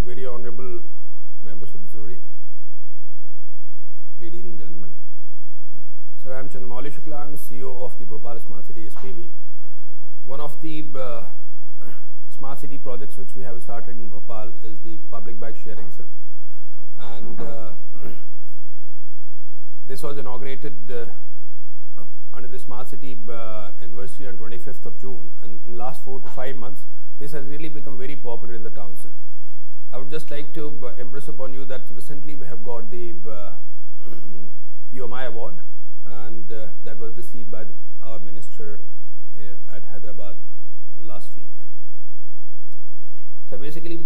Very honorable members of the jury, ladies and gentlemen. Sir, I am Chandramali Shukla. I am the CEO of the Bhopal Smart City SPV. One of the smart city projects which we have started in Bhopal is the public bike sharing, sir. And this was inaugurated under the smart city anniversary on 25th of June, and in the last 4 to 5 months this has really become very popular in the town, sir. I would just like to impress upon you that recently we have got the UMI award, and that was received by our minister at Hyderabad last week. So basically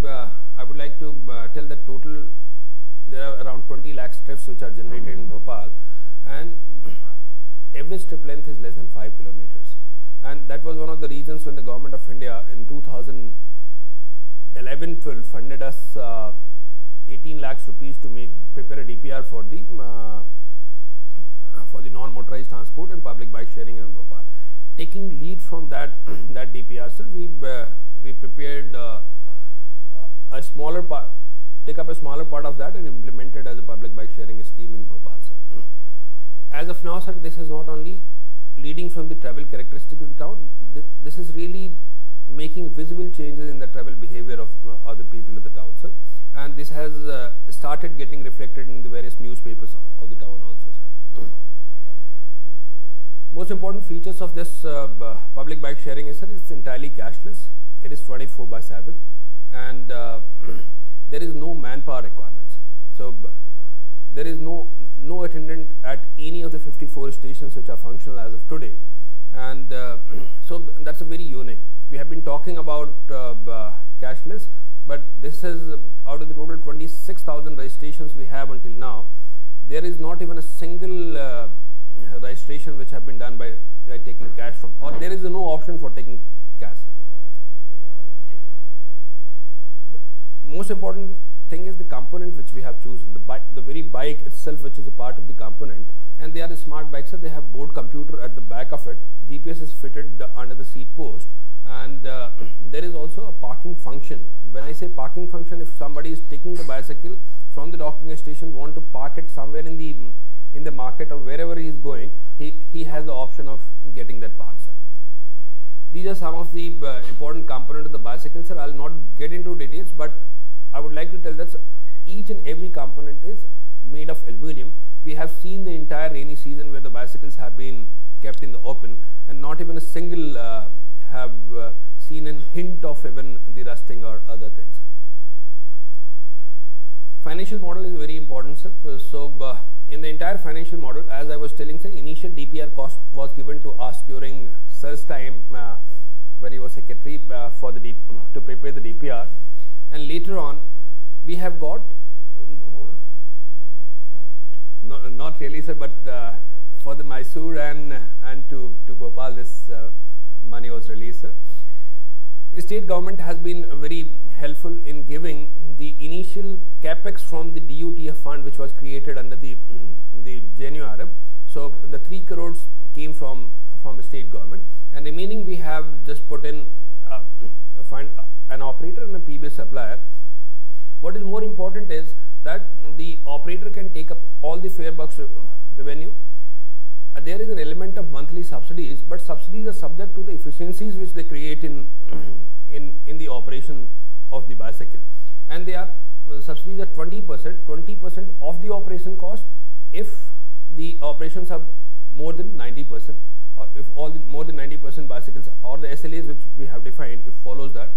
I would like to tell that total there are around 20 lakh strips which are generated in Bhopal, and average strip length is less than 5 kilometers. And that was one of the reasons when the government of India in 2011-12 funded us 18 lakhs rupees to prepare a DPR for the non-motorized transport and public bike sharing in Bhopal. Taking lead from that DPR, sir, we prepared a smaller part, take up a smaller part of that and implement it as a public bike sharing scheme in Bhopal, sir. As of now, sir, this is not only leading from the travel characteristics of the town, this is really making visible changes in the travel behavior of other people of the town, sir. And this has started getting reflected in the various newspapers of the town also, sir. Most important features of this public bike sharing is, sir, it's entirely cashless. It is 24/7, and there is no manpower requirements. So there is no attendant at any of the 54 stations which are functional as of today, and so that's a very unique. We have been talking about cashless, but this is out of the total 26,000 registrations we have until now. There is not even a single registration which have been done by taking cash from, or there is no option for taking cash. But most important thing is the component which we have chosen, the very bike itself, which is a part of the component, and they are the smart bikes, so they have board computer at the back of it. GPS is fitted under the seat post, and there is also a parking function. When I say parking function, if somebody is taking the bicycle from the docking station, want to park it somewhere in the market or wherever he is going, he has the option of getting that park, sir. These are some of the important components of the bicycle, sir. I will not get into details, but I would like to tell that each and every component is made of aluminum. We have seen the entire rainy season where the bicycles have been kept in the open, and not even a single have seen a hint of even the rusting or other things. Financial model is very important, sir. So in the entire financial model, as I was telling, sir, initial DPR cost was given to us during sir's time when he was secretary to prepare the DPR. And later on, we have got, not really, sir, but for the Mysore and to Bhopal, this money was released, sir. State government has been very helpful in giving the initial capex from the DUTF fund, which was created under the JNURM. So the 3 crores came from the state government, and remaining we have just put in find an operator and a PBS supplier. What is more important is that the operator can take up all the fare box revenue. There is an element of monthly subsidies, but subsidies are subject to the efficiencies which they create in the operation of the bicycle, and they are subsidies are 20% of the operation cost if the operations are more than 90%, or if all the more than 90% bicycles or the SLAs which we have defined, if follows that.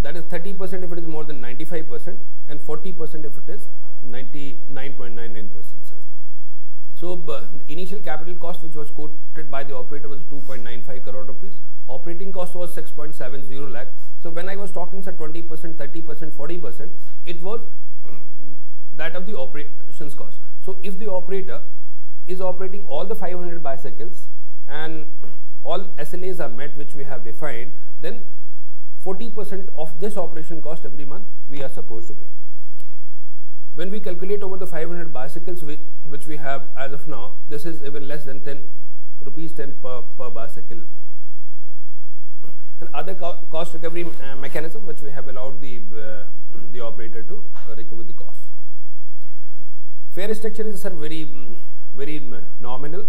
That is 30% if it is more than 95%, and 40% if it is 99.99%. So the initial capital cost which was quoted by the operator was 2.95 crore rupees. Operating cost was 6.70 lakh. So when I was talking, sir, 20%, 30%, 40%, it was that of the operations cost. So if the operator is operating all the 500 bicycles and all SLAs are met which we have defined, then 40% of this operation cost every month we are supposed to pay. When we calculate over the 500 bicycles which we have as of now, this is even less than 10 rupees per bicycle and other cost recovery mechanism which we have allowed the operator to recover the costs. Fare structure is very nominal.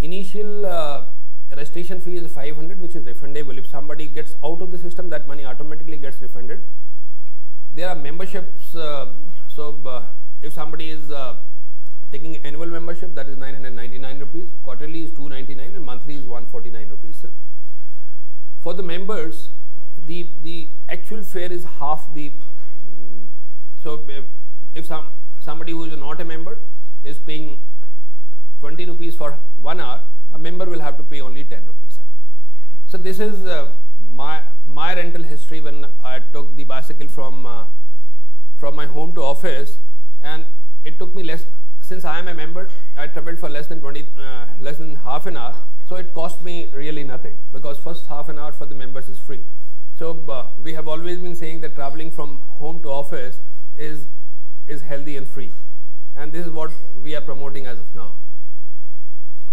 Initial registration fee is 500, which is refundable. If somebody gets out of the system, that money automatically gets refunded. There are memberships. If somebody is taking annual membership, that is 999 rupees. Quarterly is 299, and monthly is 149 rupees. Sir. For the members, the actual fare is half the. So if somebody who is not a member is paying 20 rupees for 1 hour, a member will have to pay only 10 rupees. So this is my rental history when I took the bicycle from my home to office, and it took me less. Since I am a member, I traveled for less than half an hour. So it cost me really nothing, because first half an hour for the members is free. So we have always been saying that traveling from home to office is healthy and free, and this is what we are promoting as of now.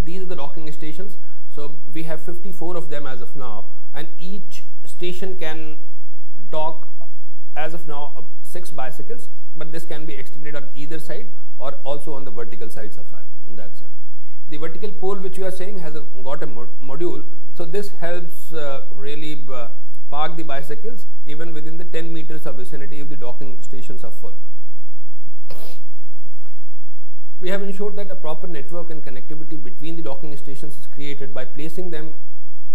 These are the docking stations. So we have 54 of them as of now, and each station can dock as of now 6 bicycles, but this can be extended on either side or also on the vertical sides of it. That's it. The vertical pole which you are saying has got a module, so this helps really park the bicycles even within the 10 meters of vicinity if the docking stations are full. We have ensured that a proper network and connectivity between the docking stations is created by placing them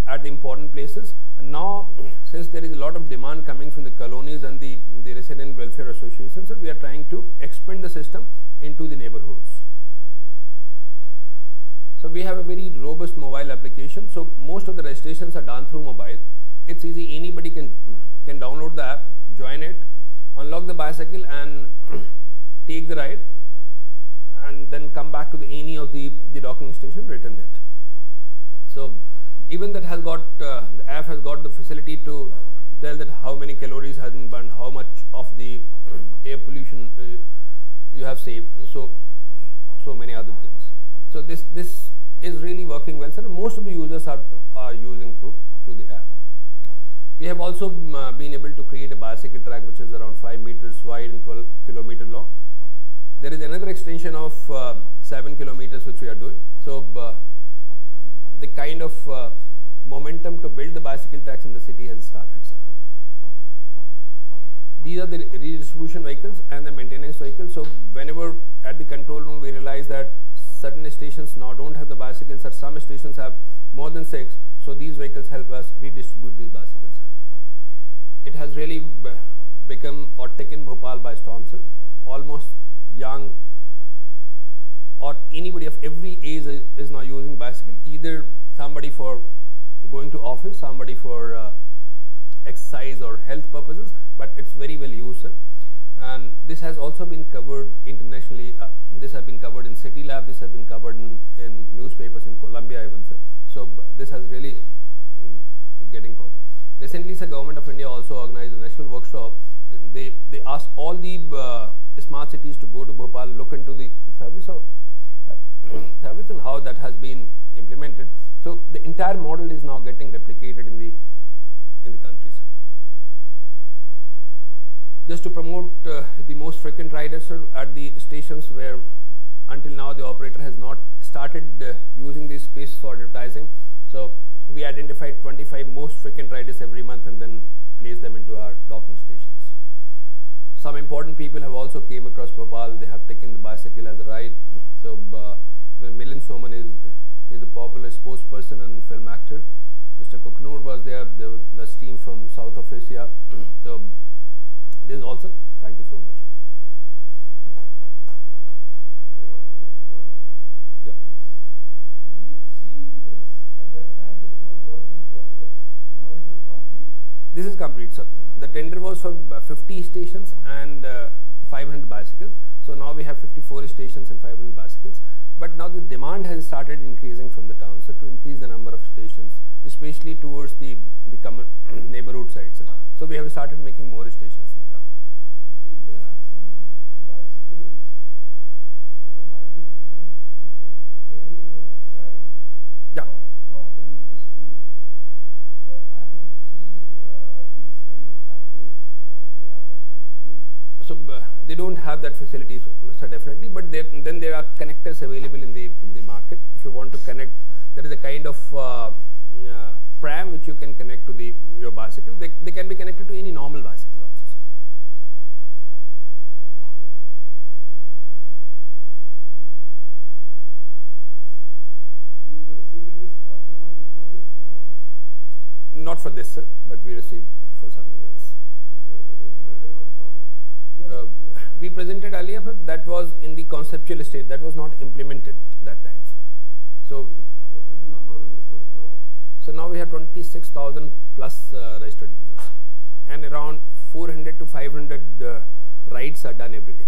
at the important places. And now, since there is a lot of demand coming from the colonies and the resident welfare associations, we are trying to expand the system into the neighborhoods. So we have a very robust mobile application. So most of the registrations are done through mobile. It's easy. Anybody can download the app, join it, unlock the bicycle, and take the ride, and then come back to any of the docking station, return it. So even that has got the app has got the facility to tell that how many calories has been burned, how much of the air pollution you have saved, so many other things. So this is really working well, sir. Most of the users are using through the app. We have also been able to create a bicycle track which is around 5 meters wide and 12 kilometers long. There is another extension of 7 kilometers which we are doing. So the kind of momentum to build the bicycle tracks in the city has started, sir. These are the redistribution vehicles and the maintenance vehicles. So whenever at the control room we realize that certain stations now don't have the bicycles, or some stations have more than 6, so these vehicles help us redistribute these bicycles, sir. It has really become or taken Bhopal by storm, sir. Almost young or anybody of every age is now using bicycle, either somebody for going to office, somebody for exercise or health purposes, but it's very well used, sir. And this has also been covered internationally. This has been covered in City Lab, this has been covered in newspapers in Colombia even, sir. So this has really getting popular. Recently, sir, Government of India also organized a national workshop. They asked all the smart cities to go to Bhopal, look into the service and how that has been implemented. So the entire model is now getting replicated in the country, sir. Just to promote the most frequent riders, sir, at the stations where until now the operator has not started using this space for advertising. So we identified 25 most frequent riders every month and then placed them into our docking stations. Some important people have also came across Bhopal. They have taken the bicycle as a ride. So Milind Soman is a popular sports person and film actor. Mr. Koknoor was there, the team from South of Asia. So this is also, thank you so much. Yeah. We have seen this, at that time this was work in progress. Now is it complete? This is complete, sir. The tender was for 50 stations and 500 bicycles. So now we have 54 stations and 500 bicycles. But now the demand has started increasing from the town, sir, to increase the number of stations, especially towards the neighborhood sides, sir. So we have started making more stations in the town. There are some bicycles, by which you can carry your child, Yeah. drop them in the school. But I don't they don't have that facility, so definitely, but then there are connectors available in the market. If you want to connect, there is a kind of pram which you can connect to your bicycle. They can be connected to any normal bicycle also. You were receiving this Skoch award before this? Not for this, sir, but we received for something else. This you have presented earlier also? Yes. We presented earlier, but that was in the conceptual state. That was not implemented that time. So, what is the number of users now? So now we have 26,000 plus registered users, and around 400 to 500 rides are done every day.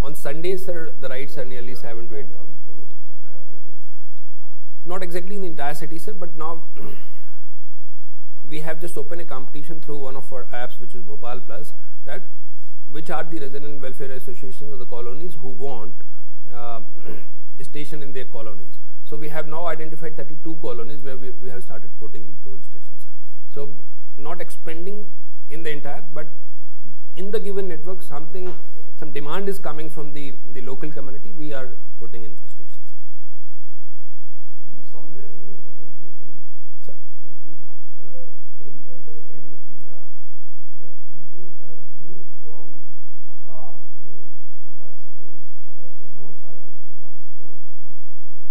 On Sundays, sir, the rides are nearly 7 to 8,000. Not exactly in the entire city, sir, but now we have just opened a competition through one of our apps, which is Bhopal Plus, which are the resident welfare associations of the colonies who want station in their colonies. So we have now identified 32 colonies where we have started putting those stations, sir. So not expanding in the entire, but in the given network, some demand is coming from the local community. We are putting in stations. Somewhere in your presentations, sir, if you can get that kind of data, that people have moved from cars to bicycles, or from motorcycles to bicycles,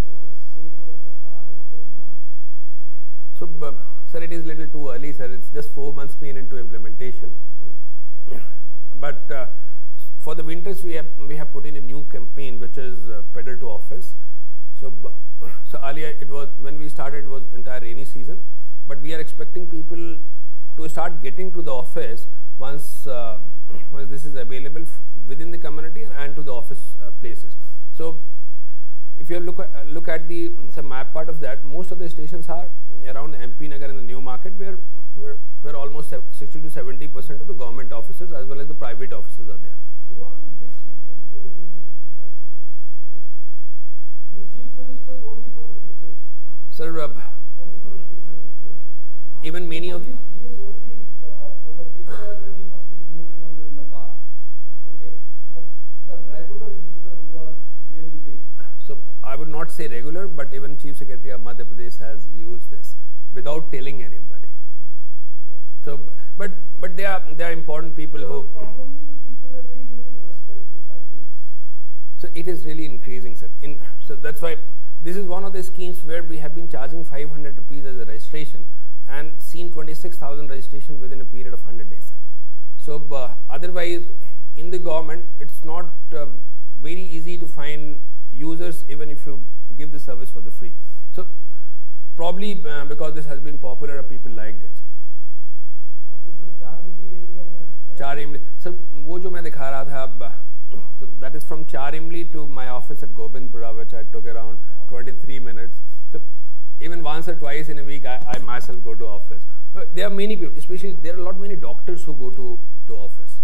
or the sale of the car has gone down. So, sir, it is little too early, sir. It's just 4 months been into implementation. But for the winters, we have put in a new campaign, which is pedal to office. So earlier it was, when we started, it was entire rainy season, but we are expecting people to start getting to the office once this is available within the community and to the office places. So if you look at the map part of that, most of the stations are around MP Nagar in the new market, where almost 60 to 70% of the government offices as well as the private offices are there. Who are the big people who are using these bicycles? The chief minister is only for the pictures. Sir, Only for the picture. even many of He is only for the picture, and he must be moving on in the car. Okay, but the regular user who are really big. So I would not say regular, but even Chief Secretary of Madhya Pradesh has used this without telling anybody. So, but they are important people So who. the problem is the people have very little respect to cycles. So it is really increasing, sir. So that's why this is one of the schemes where we have been charging 500 rupees as a registration and seen 26,000 registration within a period of 100 days, sir. So otherwise, in the government, it's not very easy to find users even if you give the service for the free. So probably because this has been popular, people liked it. चार इमली sir वो जो मैं दिखा रहा था अब तो that is from चार इमली to my office at Gobindpura, which I took around 23 minutes. So even once or twice in a week I myself go to office. There are many people, especially there are a lot many doctors who go to office.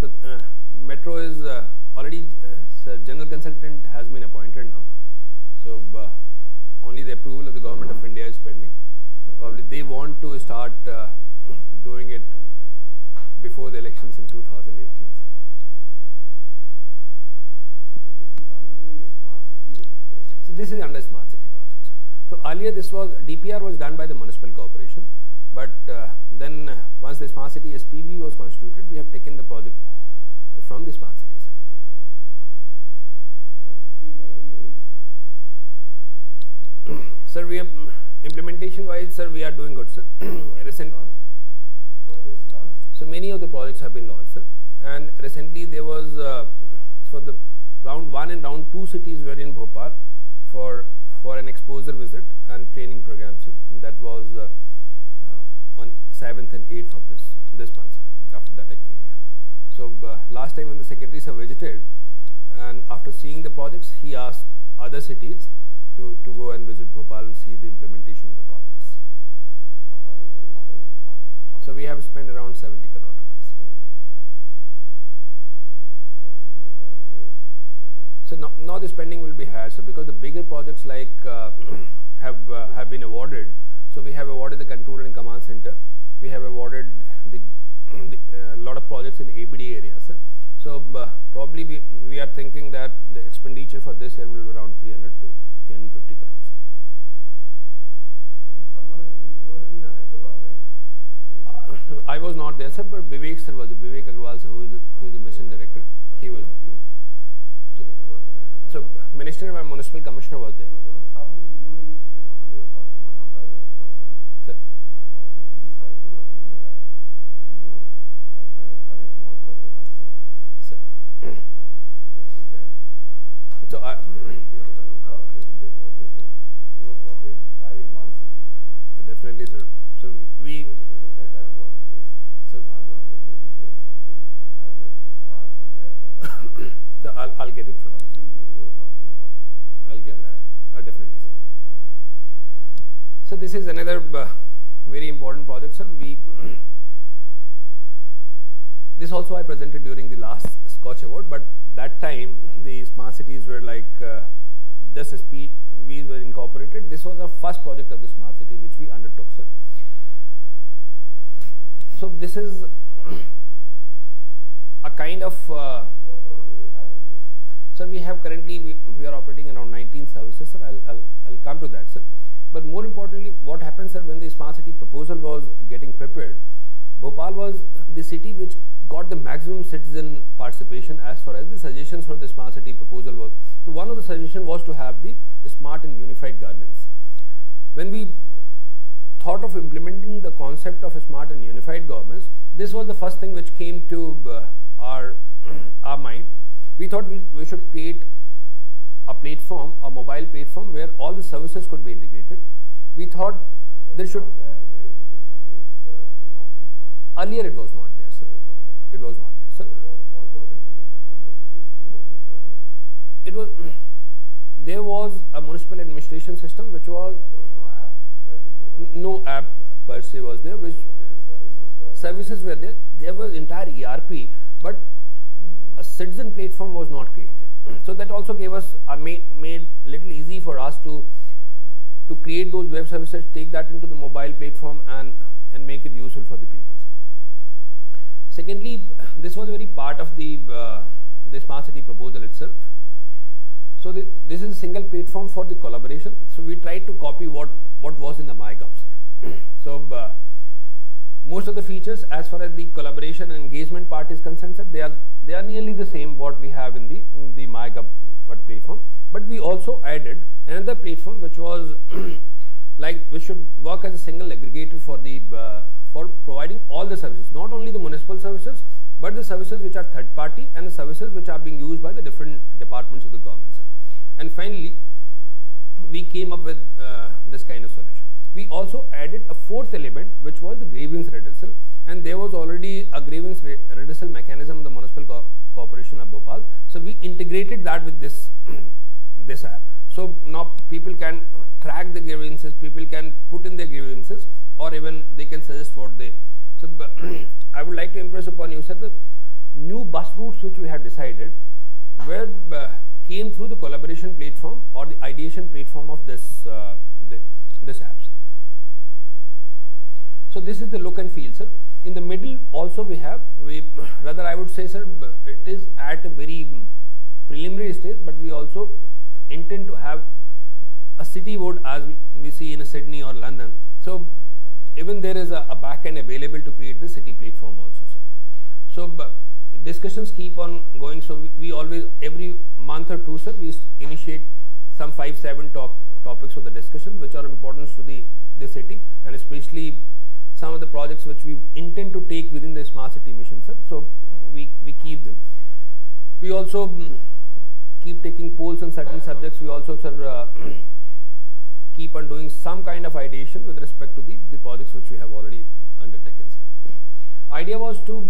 So metro is already sir, general consultant has been appointed now. So only the approval of the government of India is pending. Probably they want to start doing it before the elections in 2018. So this is under smart city projects. So earlier this was DPR was done by the municipal corporation, but then once the smart city SPV was constituted, we have taken the project from the smart cities. Sir, we have implementation wise, sir, we are doing good, sir. So many of the projects have been launched, sir, and recently there was for the round 1 and round 2 cities were in Bhopal for an exposure visit and training program, sir. That was on 7th and 8th of this month, sir. After that I came here. So last time when the secretaries have visited, and after seeing the projects, he asked other cities to go and visit Bhopal and see the implementation of the projects. How much have you spent? So we have spent around 70 crore rupees. So now the spending will be higher. So because the bigger projects like have been awarded, So we have awarded the control and command center. We have awarded the lot of projects in ABD area, sir. So probably we are thinking that the expenditure for this year will be around 300 to 350 crores. You were in Hyderabad, right? I was not there, sir, but Vivek sir was Vivek Agrawal, sir, who is the mission director. He was there. So Minister and Municipal Commissioner was there. So there was some new initiative somebody was talking about, some private person. Sir. What's the fee cycle or something like that? Something new. I'm trying to connect to what was the concern. Sir. Just you can So be on the lookout a little bit what they say. He was wanting to try in one city. definitely, sir. So we. So you can look at that what it is. So I'm not getting the details. Something I met this part somewhere. so I'll get it from. Something new he was talking about. I'll get it. Definitely, sir. So this is another very important project, sir. This also I presented during the last Skoch award, but that time the smart cities were like just we were incorporated. This was our first project of the smart city which we undertook, sir. So this is a kind of What all do you have in this? sir, we have currently we are operating around 19 services, sir. I'll come to that, sir. But more importantly, what happened, sir, when the smart city proposal was getting prepared, Bhopal was the city which got the maximum citizen participation as far as the suggestions for the smart city proposal was. So one of the suggestions was to have the smart and unified governance. When we thought of implementing the concept of a smart and unified governance, this was the first thing which came to our mind. We thought we should create a platform, a mobile platform where all the services could be integrated. We thought there should. Earlier it was not there, sir. It was not there, sir. What was it limited from the city's scheme of things earlier? It was there was a municipal administration system which was No app where you go. no app per se was there, which Only the services were there. There was entire ERP, but a citizen platform was not created. So that also gave us made little easy for us to create those web services, take that into the mobile platform and make it useful for the people. Secondly, this was a very part of the smart city proposal itself. So this is a single platform for the collaboration. So we tried to copy what was in the MyGov, sir. So most of the features as far as the collaboration and engagement part is concerned, sir, they are nearly the same what we have in the MyGov platform. But we also added another platform which was which should work as a single aggregator for providing all the services, not only the municipal services, but the services which are third party and the services which are being used by the different departments of the government, sir. And finally, we came up with this kind of solution. We also added a fourth element which was the grievance redressal, and there was already a grievance redressal mechanism of the Municipal Corporation of Bhopal. So we integrated that with this this app. So now people can track the grievances, people can put in their grievances, or even they can suggest what they. So I would like to impress upon you, sir, the new bus routes which we have decided came through the collaboration platform or the ideation platform of this app, sir. So this is the look and feel, sir. In the middle also rather I would say, sir, it is at a very preliminary stage, but we also intend to have a city board as we see in Sydney or London. So even there is a backend available to create the city platform also, sir. So discussions keep on going. So we always, every month or two, sir, we initiate some 5-7 topics for the discussion which are important to the city, and especially some of the projects which we intend to take within the smart city mission, sir. So we keep them. We also keep taking polls on certain subjects. We also, sir, keep on doing some kind of ideation with respect to the projects which we have already undertaken, sir. Idea was to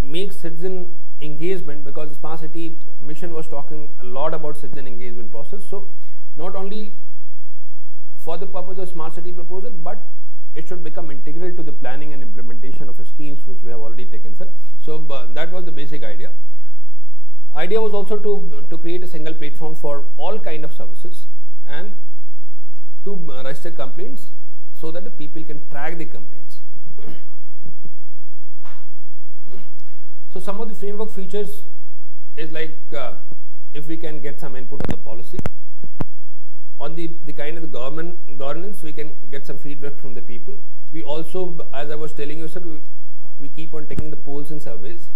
make citizen engagement, because the smart city mission was talking a lot about citizen engagement process. So not only for the purpose of smart city proposal, but it should become integral to the planning and implementation of schemes which we have already taken, sir. So that was the basic idea. Idea was also to create a single platform for all kind of services and to register complaints so that the people can track the complaints. So some of the framework features is like if we can get some input on the policy, on the kind of the governance, we can get some feedback from the people. We also, as I was telling you, sir, we keep on taking the polls and surveys.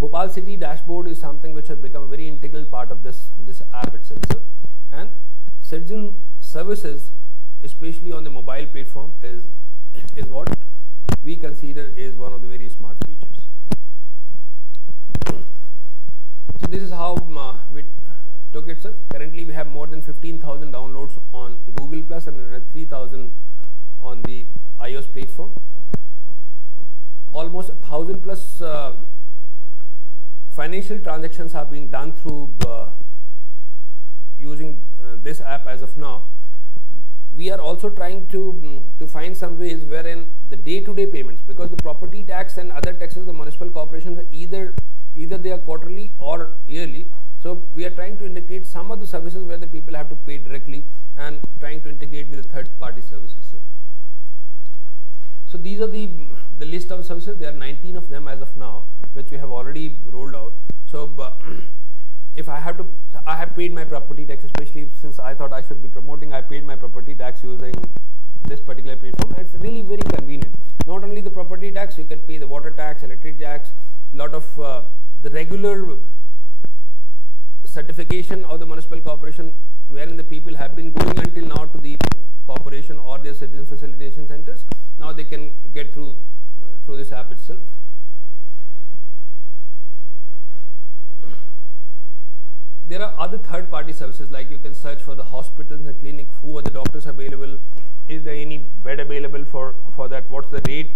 Bhopal City dashboard is something which has become a very integral part of this app itself, sir. And citizen services, especially on the mobile platform, is what we consider is one of the very smart features. So this is how we took it, sir. Currently we have more than 15,000 downloads on Google Plus and 3,000 on the iOS platform. Almost 1,000 plus financial transactions are being done through using this app as of now. We are also trying to find some ways wherein the day-to-day payments, because the property tax and other taxes, the municipal corporations, either they are quarterly or yearly. So we are trying to integrate some of the services where the people have to pay directly and trying to integrate with the third-party services, sir. So these are the list of services. There are 19 of them as of now, which we have already rolled out. So if I have paid my property tax, especially since I thought I should be promoting, I paid my property tax using this particular platform. It's really very convenient. Not only the property tax, you can pay the water tax, electric tax, lot of the regular certification of the municipal corporation, wherein the people have been going until now to the corporation or their citizen facilitation centers. Now they can get through this app itself. There are other third-party services, like you can search for the hospitals and clinic, who are the doctors available, is there any bed available for that, what's the rate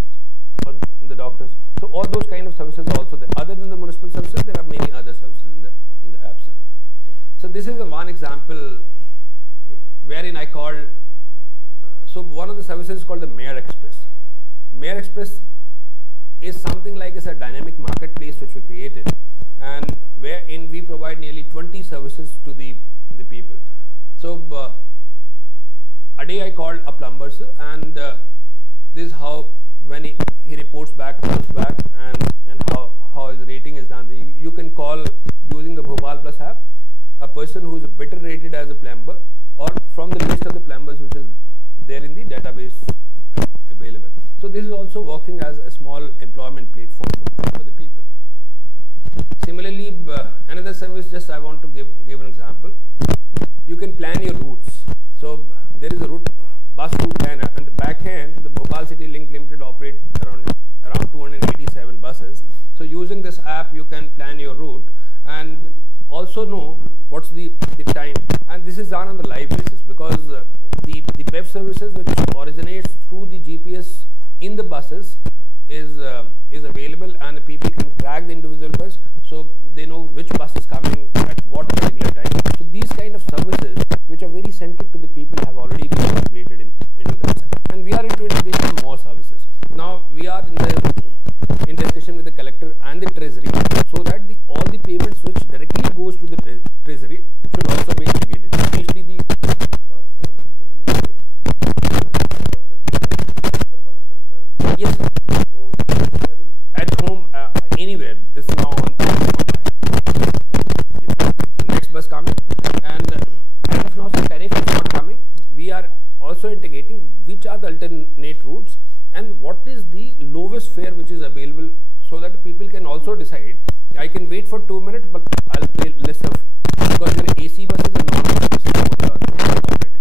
for the doctors. So all those kind of services are also there. Other than the municipal services, there are many other services in the app, sir. So this is one example wherein I called, so one of the services is called the Mayor Express. Mayor Express is something like it's a dynamic marketplace which we created, and wherein we provide nearly 20 services to the people. So a day I called a plumber, sir, and this is how when he reports back, comes back, and how his rating is done. You can call using the Bhopal Plus app a person who is better rated as a plumber, or from the list of the plumbers which is there in the database available. So this is also working as a small employment platform for the people. Similarly, another service, just I want to give an example. You can plan your routes. So there is a bus route planner, and the back end, the Bhopal City Link Limited operate around 287 buses. So using this app, you can plan your route and also know what's the time. And this is done on the live basis, because the web services which originates through the GPS in the buses is available, and the people can track the individual bus, so they know which bus is coming at what particular time. So these kind of services which are very centric to the people have already been integrated into that, and we are into integration of more services. Now we are in discussion with the collector and the treasury, so that all the payments which directly goes to the treasury should also be integrated, especially the yes, at home, anywhere. This is now on mobile. The next bus coming, and as of now, the tariff is not coming. We are also integrating which are the alternate routes and what is the lowest fare which is available, so that people can also decide. I can wait for 2 minutes, but I'll pay lesser fee, because there are AC buses and non-AC buses both are operating.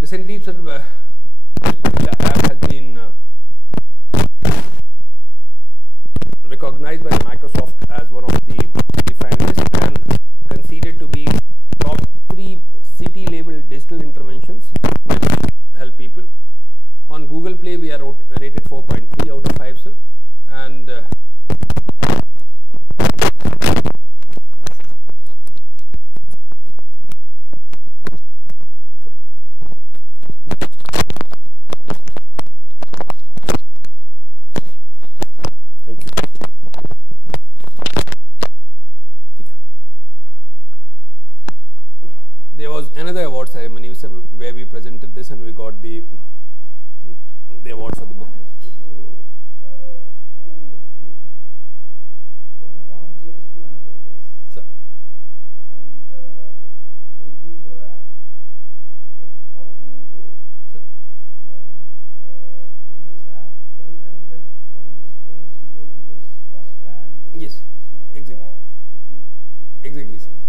Recently, sir, this particular app has been recognized by Microsoft as one of the finalists and considered to be top 3 city-level digital interventions which help people. On Google Play, we are rated 4.3 out of 5, sir, and thank you. presented this and we got the award for the One has to go, let's see, from one place to another place. Sir. And they use your app. Okay, how can I go? Sir. Then in this app, tell them that from this place you go to this bus stand. Yes, this much of exactly. walk, this much of Exactly, sir. distance.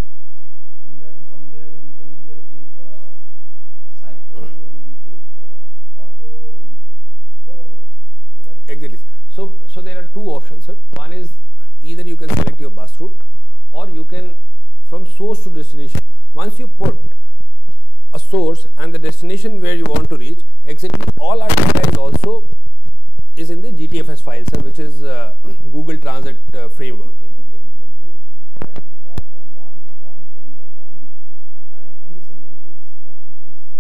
And then from there you can either take a cycle or you take auto or you take whatever. Is that Exactly. So there are two options, sir. One is either you can select your bus route, or you can from source to destination. Once you put a source and the destination where you want to reach, exactly all our data is in the GTFS file, sir, which is Google Transit framework. Can you just mention, identify from one point to another point? Any suggestions what it is?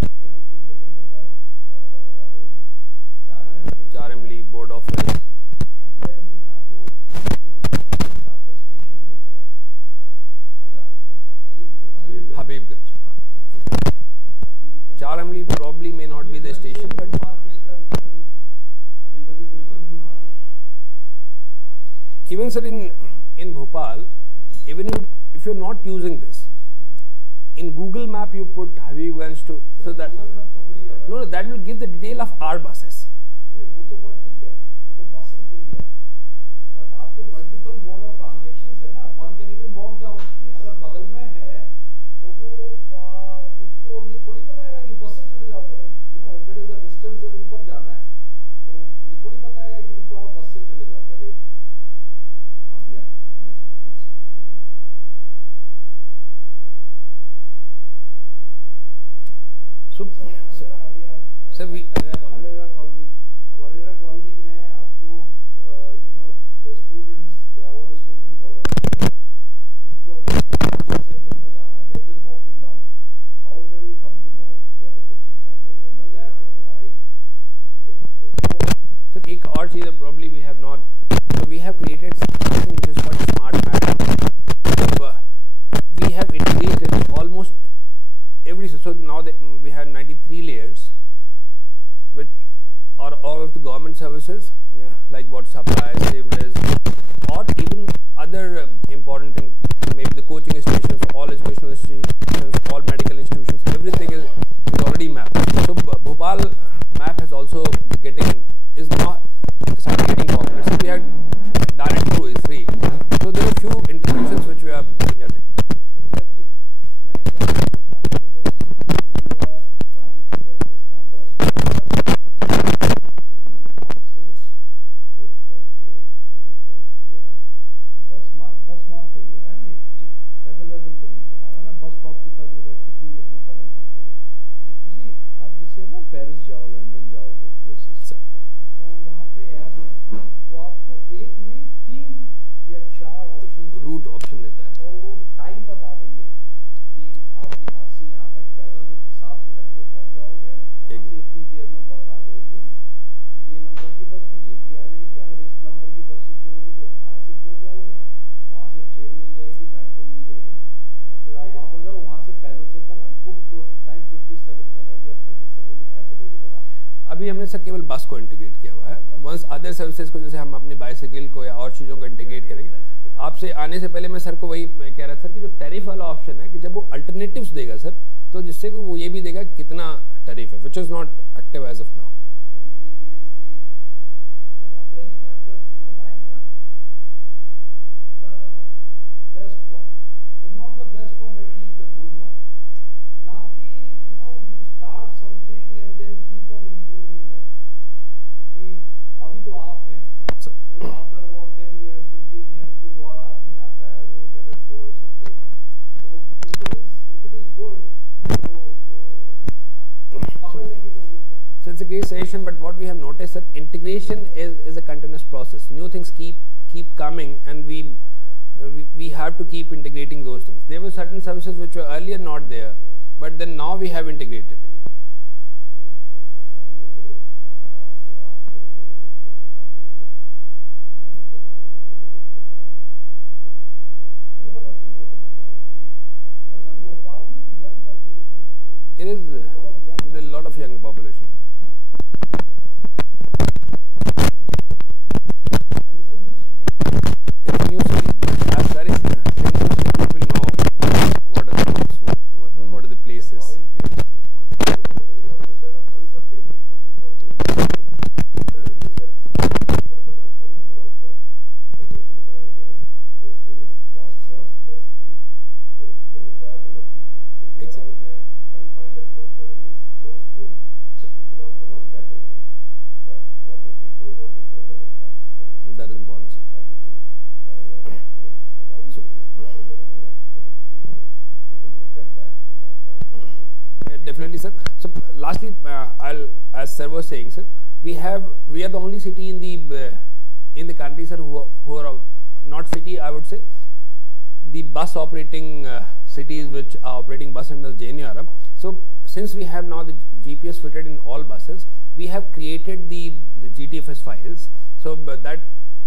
आपके यहाँ कोई जगह बताओ? चारमली, board office. And then वो आपका station जो है Habibganj. Charamli probably may not be the station, but even sir in Bhopal, even if you're not using this, in Google Map you put Habibganj to, so that no, that will give the detail of our buses. वो तो बात ठीक है, वो तो buses दे दिया, but आपके multiple mode of transactions है ना, one can even walk down. अगर बगल में है, तो वो उसको ये थोड़ी बताएगा कि बस से चले जाओ, you know, if it is a distance से ऊपर जाना है, तो ये थोड़ी बताएगा कि ऊपर आप बस से चले जाओ पहले. हाँ, yeah, it's getting. So, sir, we Avarera colony में आपको you know the students, they are all the students all around there. उनको अगर coaching center में जाना है, they are just walking down. How they will come to know where the coaching center is, on the left or the right? Okay, so sir, एक और चीज़ probably we have not. So we have created something which is called smart mapping. We have integrated almost every. So now that we have 93 layers, which are all of the government services, like water supply, sewerage, or even other important things, maybe the coaching institutions, all educational institutions, all medical institutions, everything is already mapped. So Bhopal map has also is not started getting popular. So we had direct through is3. So there are few integrations which we are taking. Paris जाओ, London जाओ, those places, तो वहाँ पे app है, वो आपको एक नहीं 3 या 4 ऑप्शन रूट ऑप्शन देता है और वो टाइम बता देंगे कि आप यहाँ से यहाँ तक पैदल 7 मिनट में पहुँच जाओगे, वहाँ से इतनी देर में बस आ जाएगी, ये नंबर की बस पे ये भी आ जाएगी, अगर इस नंबर की बस से चलोगे तो वहाँ से पहुँच जाओगे, वहाँ से ट्रेन मिल जाएगी, मेट्रो मिल जाएगी, और फिर आप वहाँ पहुँच जाओ, वहाँ से पैदल से इतना कुल टोटल टाइम 57 मिनट या 37 मिनट ऐसे करके बता. अभी हमने सर केवल बस को इंटीग्रेट किया हुआ है. वंस अदर सर्विसेज को, जैसे हम अपनी बाइसाइकिल को या और चीज़ों को इंटीग्रेट करेंगे. आपसे आने से पहले मैं सर को वही कह रहा था कि जो टैरिफ वाला ऑप्शन है, कि जब वो अल्टरनेटिव्स देगा सर, तो जिससे वो ये भी देगा कितना टैरिफ है, which is not active as of now. जब आप पहली बार करते हैं ना, why not the best one, if not the best one, at least the good one, ना कि you know you start something and then keep on improving that. क्योंकि अभी तो आप हैं, you know after about 10 years 15 years कोई और आदमी आता है, वो कहता है छोड़ो इस सबको. तो if it is good, तो पकड़ लेंगे लोग उसको. So it's a great suggestion, but what we have noticed, sir, integration is a continuous process. New things keep coming, and we have to keep integrating those things. There were certain services which were earlier not there, but then now we have integrated. But Definitely, sir. So lastly, as sir was saying, sir, we are the only city in the country, sir, who are not city, I would say, the bus operating cities which are operating bus under the JNRM. So since we have now the GPS fitted in all buses, we have created the GTFS files. So that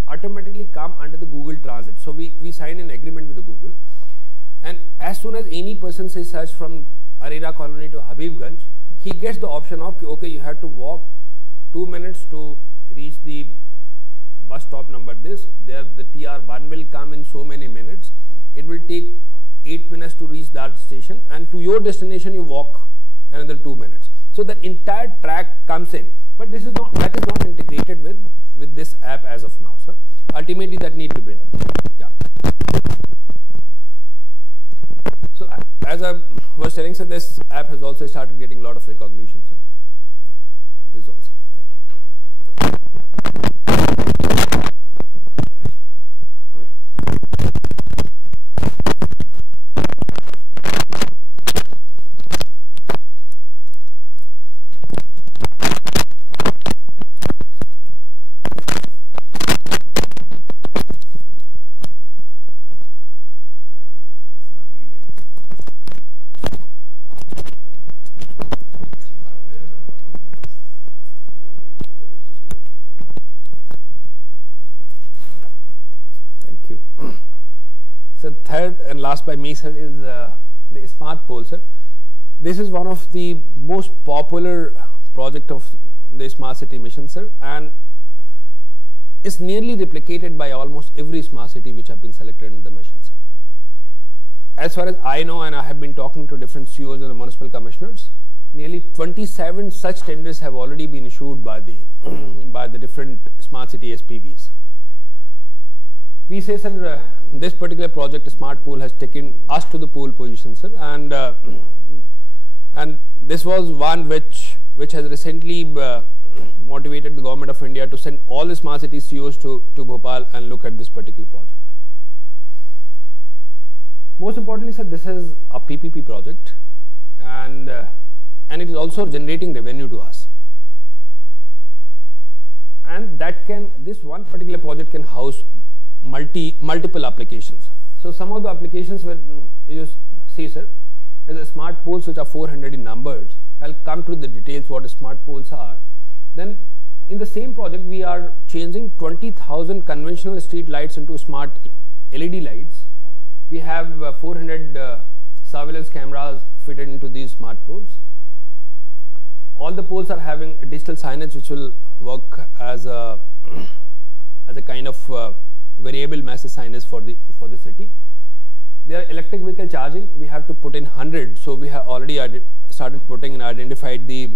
automatically come under the Google Transit. So we sign an agreement with the Google, and as soon as any person says search from Arera Colony to Habibganj, he gets the option of okay, you have to walk 2 minutes to reach the bus stop number this. There the TR1 will come in so many minutes. It will take 8 minutes to reach that station, and to your destination you walk another 2 minutes. So the entire track comes in, but that is not integrated with this app as of now, sir. Ultimately, that need to be done. Yeah. So as I was telling, sir, this app has also started getting a lot of recognition, sir. This is also. Thank you. So third and last by me, sir, is the smart pole, sir. This is one of the most popular project of the smart city mission, sir, and is nearly replicated by almost every smart city which have been selected in the mission, sir. As far as I know, and I have been talking to different CEOs and the municipal commissioners, nearly 27 such tenders have already been issued by the by the different smart city SPVs. We say, sir, this particular project, Smart Pool, has taken us to the pole position, sir, and this was one which has recently motivated the government of India to send all the smart city CEOs to Bhopal and look at this particular project. Most importantly, sir, this is a PPP project, and it is also generating revenue to us. And this one particular project can house multiple applications. So some of the applications where you see, sir, is the smart poles which are 400 in numbers. I'll come to the details what the smart poles are. Then in the same project we are changing 20,000 conventional street lights into smart LED lights. We have 400 surveillance cameras fitted into these smart poles. All the poles are having a digital signage which will work as a kind of variable message signage for the city. There are electric vehicle charging. We have to put in 100, so we have already started putting and identified the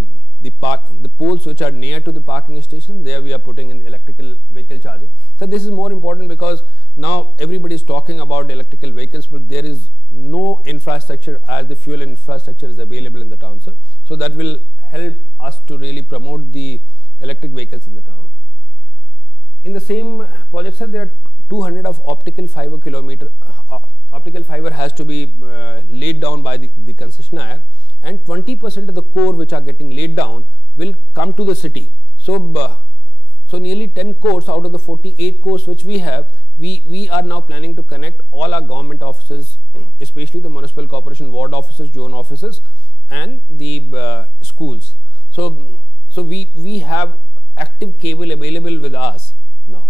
poles which are near to the parking station. There we are putting in electrical vehicle charging. So this is more important because now everybody is talking about electrical vehicles, but there is no infrastructure as the fuel infrastructure is available in the town, sir. So that will help us to really promote the electric vehicles in the town. In the same project, sir, there are 200 of optical fiber kilometer. Optical fiber has to be laid down by the concessionaire, and 20% of the core which are getting laid down will come to the city. So, so nearly 10 cores out of the 48 cores which we have, we are now planning to connect all our government offices, especially the municipal corporation ward offices, zone offices, and the schools. So we have active cable available with us now.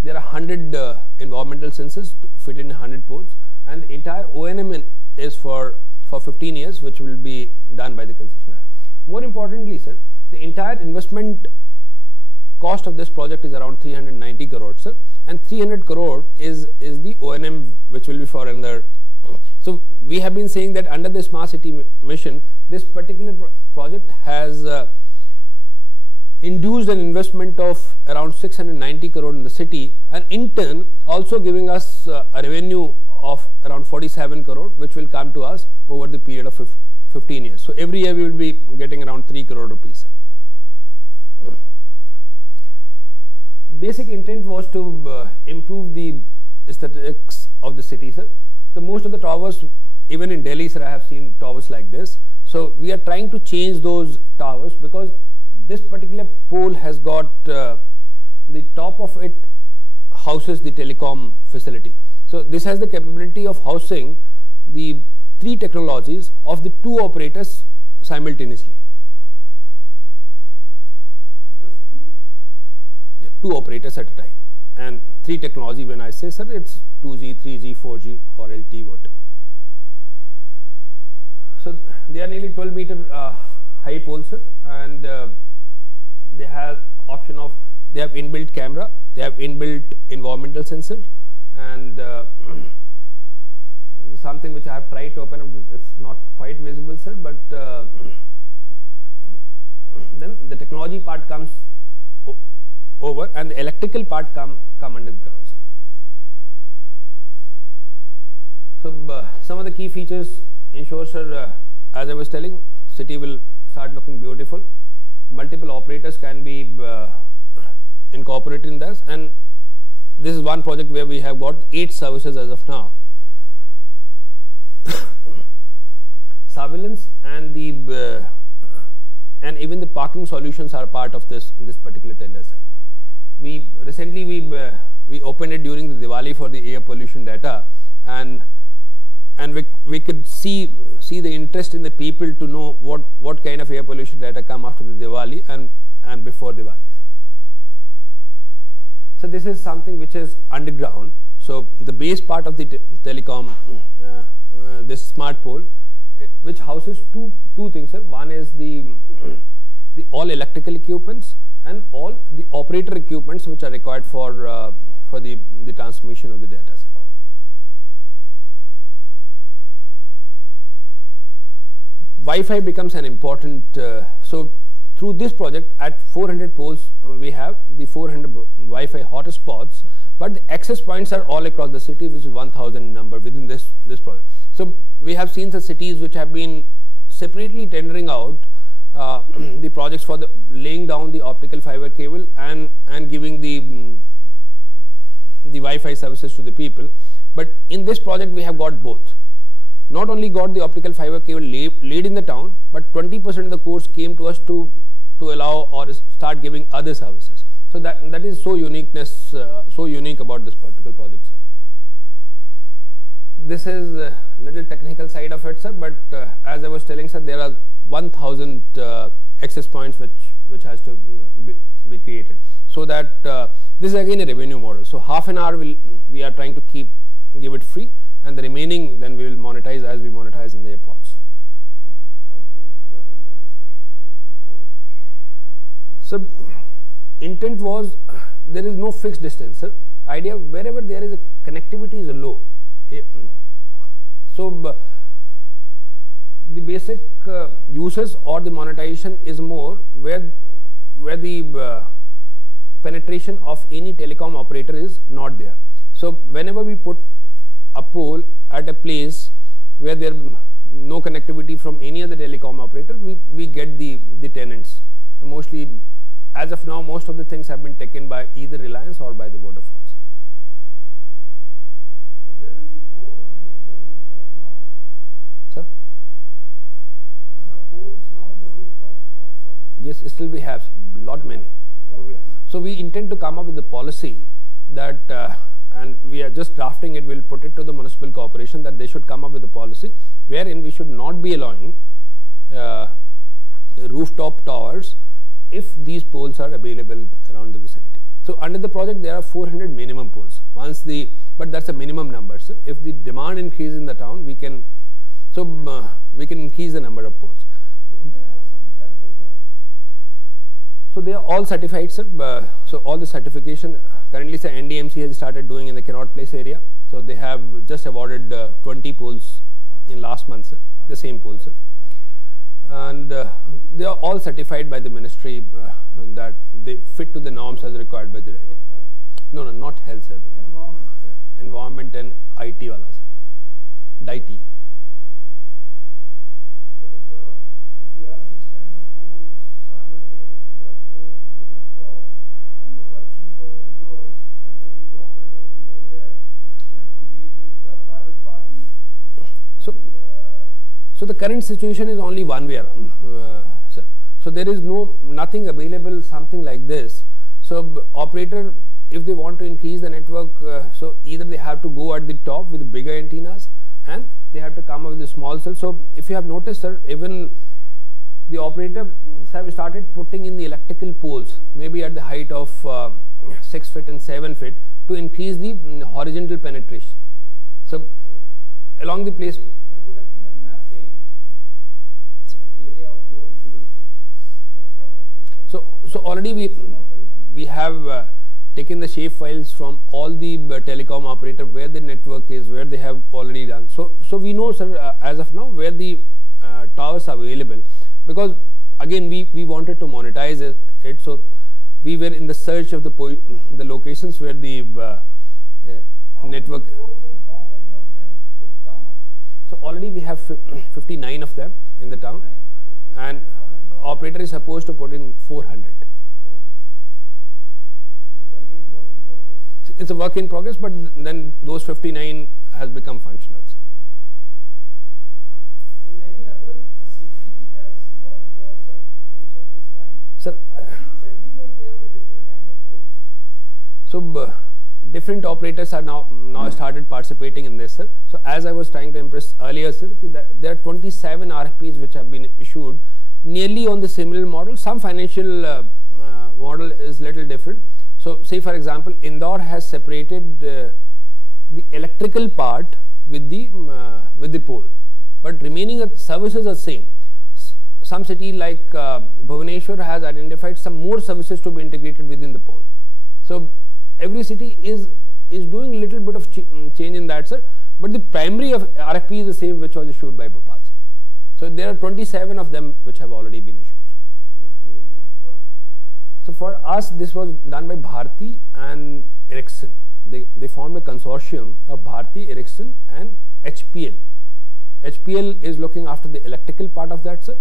There are 100 environmental sensors fitted in 100 poles, and the entire O&M is for 15 years, which will be done by the concessionaire. More importantly, sir, the entire investment cost of this project is around 390 crore, sir, and 300 crore is the O&M which will be for another. So we have been saying that under the smart city mission, this particular project has induced an investment of around 690 crore in the city, and in turn also giving us a revenue of around 47 crore, which will come to us over the period of 15 years. So every year we will be getting around 3 crore rupees. Basic intent was to improve the aesthetics of the city, sir. So most of the towers, even in Delhi, sir, I have seen towers like this. So we are trying to change those towers, because this particular pole has got the top of it houses the telecom facility. So this has the capability of housing the 3 technologies of the 2 operators simultaneously. Just 2? Yeah, 2 operators at a time, and 3 technology. When I say, sir, it's 2G, 3G, 4G or LTE, whatever. So they are nearly 12-meter high poles, sir, and they have option of, they have inbuilt camera, they have inbuilt environmental sensor, and something which I have tried to open up, it's not quite visible, sir, but then the technology part comes over and the electrical part come under the ground, sir. So some of the key features ensure, sir, as I was telling, city will start looking beautiful. Multiple operators can be incorporated in this, and this is one project where we have got 8 services as of now. Surveillance and the and even the parking solutions are part of this in this particular tender, sir. We recently we opened it during the Diwali for the air pollution data, and we could see the interest in the people to know what kind of air pollution data come after the Diwali and before Diwali, sir. So this is something which is underground. So the base part of the telecom, this smart pole, which houses two things, sir. One is the all electrical equipments and all the operator equipments which are required for the transmission of the data, sir. Wi-Fi becomes an important, so through this project at 400 poles we have the 400 Wi-Fi hotspots, but the access points are all across the city, which is 1000 number within this project. So we have seen the cities which have been separately tendering out the projects for the laying down the optical fiber cable and giving the Wi-Fi services to the people. But in this project we have got both. Not only got the optical fiber cable laid in the town, but 20% of the course came to us to allow or start giving other services. So that is so unique about this particular project, sir. This is a little technical side of it, sir, but as I was telling, sir, there are 1000 access points which has to be created. So that this is again a revenue model. So half an hour we are trying to give it free, and the remaining then we will monetize as we monetize in the airports. How do you determine the distance between 2 poles? So intent was there is no fixed distance, sir. Idea wherever there is a connectivity is low. So the basic uses or the monetization is more where the penetration of any telecom operator is not there. So whenever we put a pole at a place where there no connectivity from any other telecom operator, we get the tenants. Mostly, as of now, most of the things have been taken by either Reliance or by the Vodafones. Is there any pole on any of the rooftop now? Sir? You have poles now on the rooftop of some? Yes, still we have lot many. So we intend to come up with a policy that and we are just drafting it. We'll put it to the municipal corporation that they should come up with a policy wherein we should not be allowing rooftop towers if these poles are available around the vicinity. So under the project there are 400 minimum poles. But that's a minimum number, sir. If the demand increases in the town, we can increase the number of poles. Do they have some health authority? So they are all certified, sir. So all the certification currently, sir, NDMC has started doing in the Connaught Place area. So they have just awarded 20 poles in last month, sir. The same poles, sir. And they are all certified by the ministry that they fit to the norms as required by the right. No, not health, sir. Environment and IT wala, sir. IT. Because if you have these kind of poles, simultaneously there are poles on the rooftop and those are cheaper than yours, certainly the operator will go there and have to deal with the private party. So the current situation is only one way around, sir. So there is nothing available, something like this. So operator, if they want to increase the network, so either they have to go at the top with the bigger antennas, and they have to come up with the small cell. So if you have noticed, sir, even the operator have started putting in the electrical poles, maybe at the height of 6 feet and 7 feet, to increase the horizontal penetration. So along the place. There would have been a mapping the area of your jurisdictions. That's what the question. So already we have taken the shape files from all the telecom operator where the network is, where they have already done. So we know, sir, as of now where the towers are available, because again we wanted to monetize it. So we were in the search of the locations where the network. How many of them could come up? So already we have 59 of them in the town, and operator is supposed to put in 400. This is again work in progress. It's a work in progress, but then those 59 has become functional. In any other city has gone for such things of this kind? Sir, I think Chandigarh there were different kind of poles. so different operators are now started participating in this, sir. So as I was trying to impress earlier, sir, that there are 27 RFPs which have been issued nearly on the similar model. Some financial model is little different. So say for example, Indore has separated the electrical part with the pole, but remaining services are same. Some city like Bhubaneswar has identified some more services to be integrated within the pole. So every city is doing little bit of change in that, sir, but the primary of RFP is the same which was issued by Bhopal, sir. So there are 27 of them which have already been issued. Who is doing this work? So for us, this was done by Bharti and Ericsson. They formed a consortium of Bharti, Ericsson and HPL. HPL is looking after the electrical part of that, sir.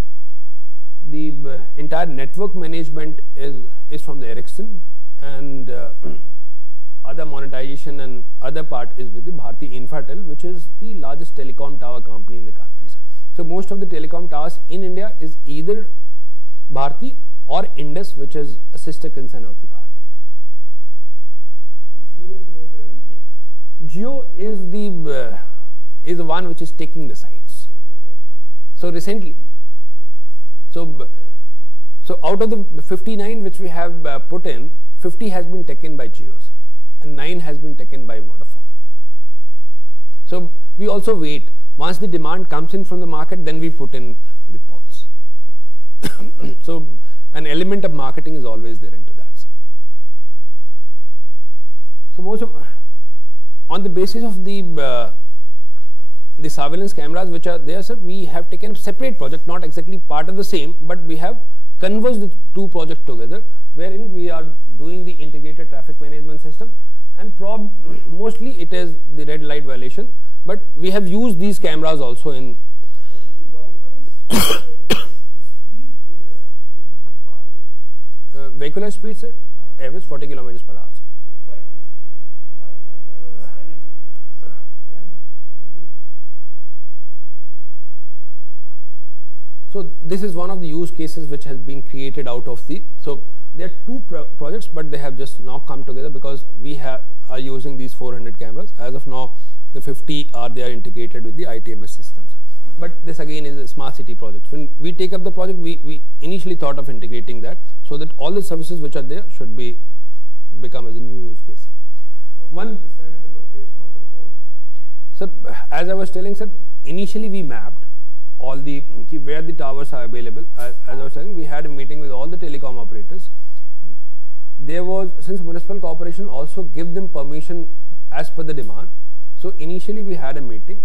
The entire network management is from the Ericsson, and other monetization and other part is with the Bharti Infratel, which is the largest telecom tower company in the country, sir. So most of the telecom towers in India is either Bharti or Indus, which is a sister concern of the Bharti. Jio is nowhere in this. Jio is the one which is taking the sites. So recently, so out of the 59 which we have put in, 50 has been taken by Jio, sir, and 9 has been taken by Vodafone. So we also wait. Once the demand comes in from the market, then we put in the poles. So an element of marketing is always there into that, sir. So on the basis of the surveillance cameras which are there, sir, we have taken a separate project, not exactly part of the same, but we have converged the two projects together, wherein we are doing the integrated traffic management system, and mostly it is the red light violation, but we have used these cameras also in. Vehicular speed, sir, average 40 kilometers per hour. So this is one of the use cases which has been created out of the. So there are two projects, but they have just now come together because we are using these 400 cameras. As of now, the 50 are integrated with the ITMS systems. But this again is a smart city project. When we take up the project, we initially thought of integrating that so that all the services which are there should become as a new use case. One. Decide the location of the pole? Sir, as I was telling, sir, initially we mapped all the where the towers are available. As I was saying, we had a meeting with all the telecom operators. There was, since municipal corporation also give them permission as per the demand. So initially we had a meeting.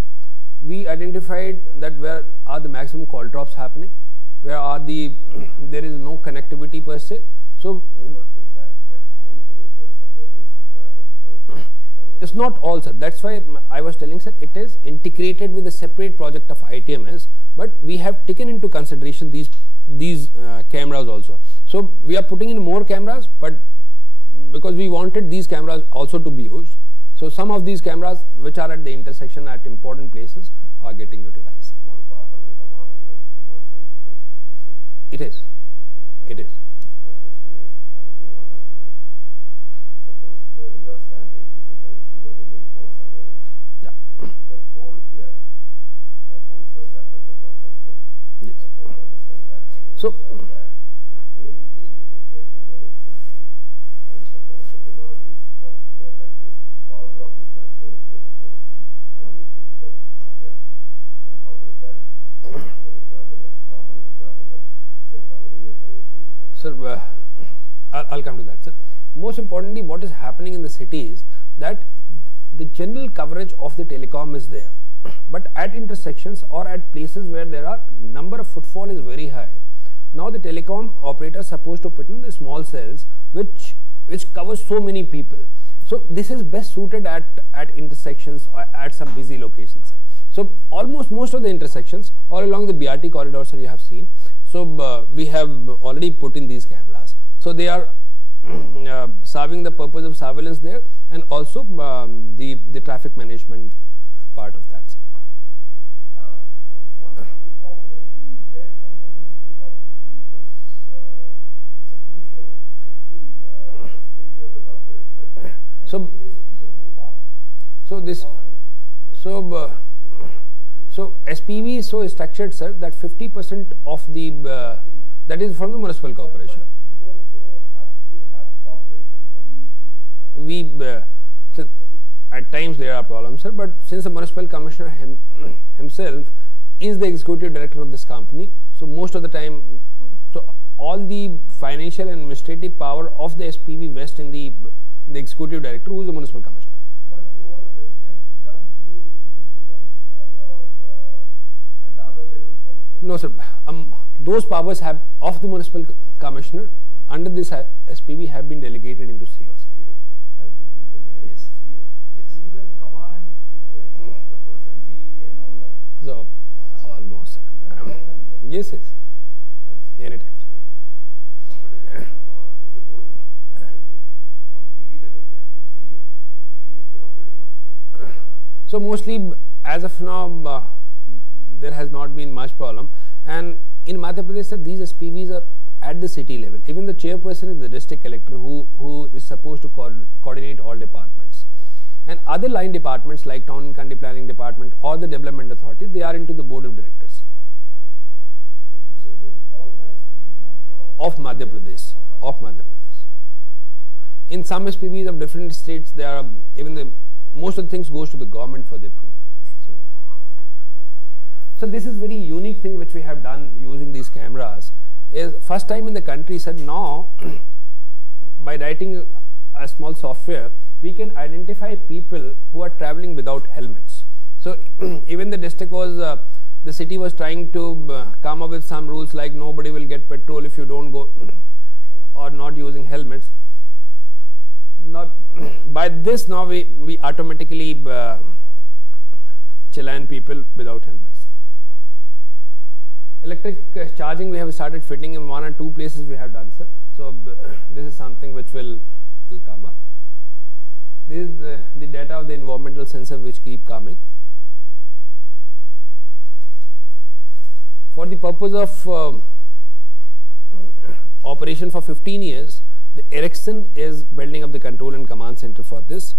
We identified that where are the maximum call drops happening, where are there is no connectivity per se. So But will that get linked with the surveillance requirement because it's not all, sir. That's why I was telling, sir, it is integrated with a separate project of ITMS, but we have taken into consideration these cameras also. So we are putting in more cameras, but because we wanted these cameras also to be used, so some of these cameras which are at the intersection at important places are getting utilized. it's not part of the command It is. It is. My question is, I hope you have understood it. Suppose where you are standing is a junction where you need more surveillance. Yeah. If you put a pole here, that won't serve that much of purpose, no? Yes. I'm trying to understand that. How do you So- decide that between the location where it should be and suppose the demand is for somewhere like this, ball drop is maximum here suppose, and you put it up here. And how does that match the requirement of common requirement of say covering a junction and Sir, I'll come to that, sir. Most importantly, what is happening in the city is that the general coverage of the telecom is there, but at intersections or at places where there are number of footfall is very high. Now the telecom operator is supposed to put in the small cells which covers so many people. So this is best suited at intersections or at some busy locations, sir. So almost most of the intersections all along the BRT corridors, sir, you have seen. So we have already put in these cameras. So they are serving the purpose of surveillance there, and also the traffic management part of that, sir. What kind of cooperation you get from the municipal corporation, because it's a crucial, it's a key SPV of the corporation, right? So- the SPV of Bhopal. So this, so SPV is so structured, sir, that 50% of the that is from the municipal corporation. But you also have to have cooperation from municipal. We so at times there are problems, sir, but since the municipal commissioner himself is the executive director of this company, so most of the time, so all the financial and administrative power of the SPV vests in the executive director, who is the municipal commissioner. But you always get it done through the municipal commissioner or at the other levels also? No, sir. Those powers have of the municipal commissioner under this SPV have been delegated into COs. Has been delegated Yes. to CEO. Yes. So you can command to any of the person G and all that. So almost, sir. You can tell them just Yes, yes. I see. Anytime. Proper delegation of power through the board from ED level then to CEO. He is the operating officer. So mostly, as of now, there has not been much problem. And in Madhya Pradesh, sir, these SPVs are at the city level. Even the chairperson is the district collector, who is supposed to coordinate all departments. And other line departments like town and country planning department or the development authority, they are into the board of directors So this is in all the SPVs of Madhya Pradesh. Of Madhya Pradesh. In some SPVs of different states, there are even the most of the things goes to the government for the approval. So this is very unique thing which we have done using these cameras. Is first time in the country, sir. Now by writing a small software, we can identify people who are traveling without helmets. So even the district was, the city was trying to come up with some rules like nobody will get petrol if you don't go or not using helmets. Not by this now we automatically challan people without helmets. Electric charging we have started fitting in 1 or 2 places we have done, sir. So this is something which will come up. This is the data of the environmental sensor which keep coming. For the purpose of operation for 15 years, the Ericsson is building up the control and command center for this.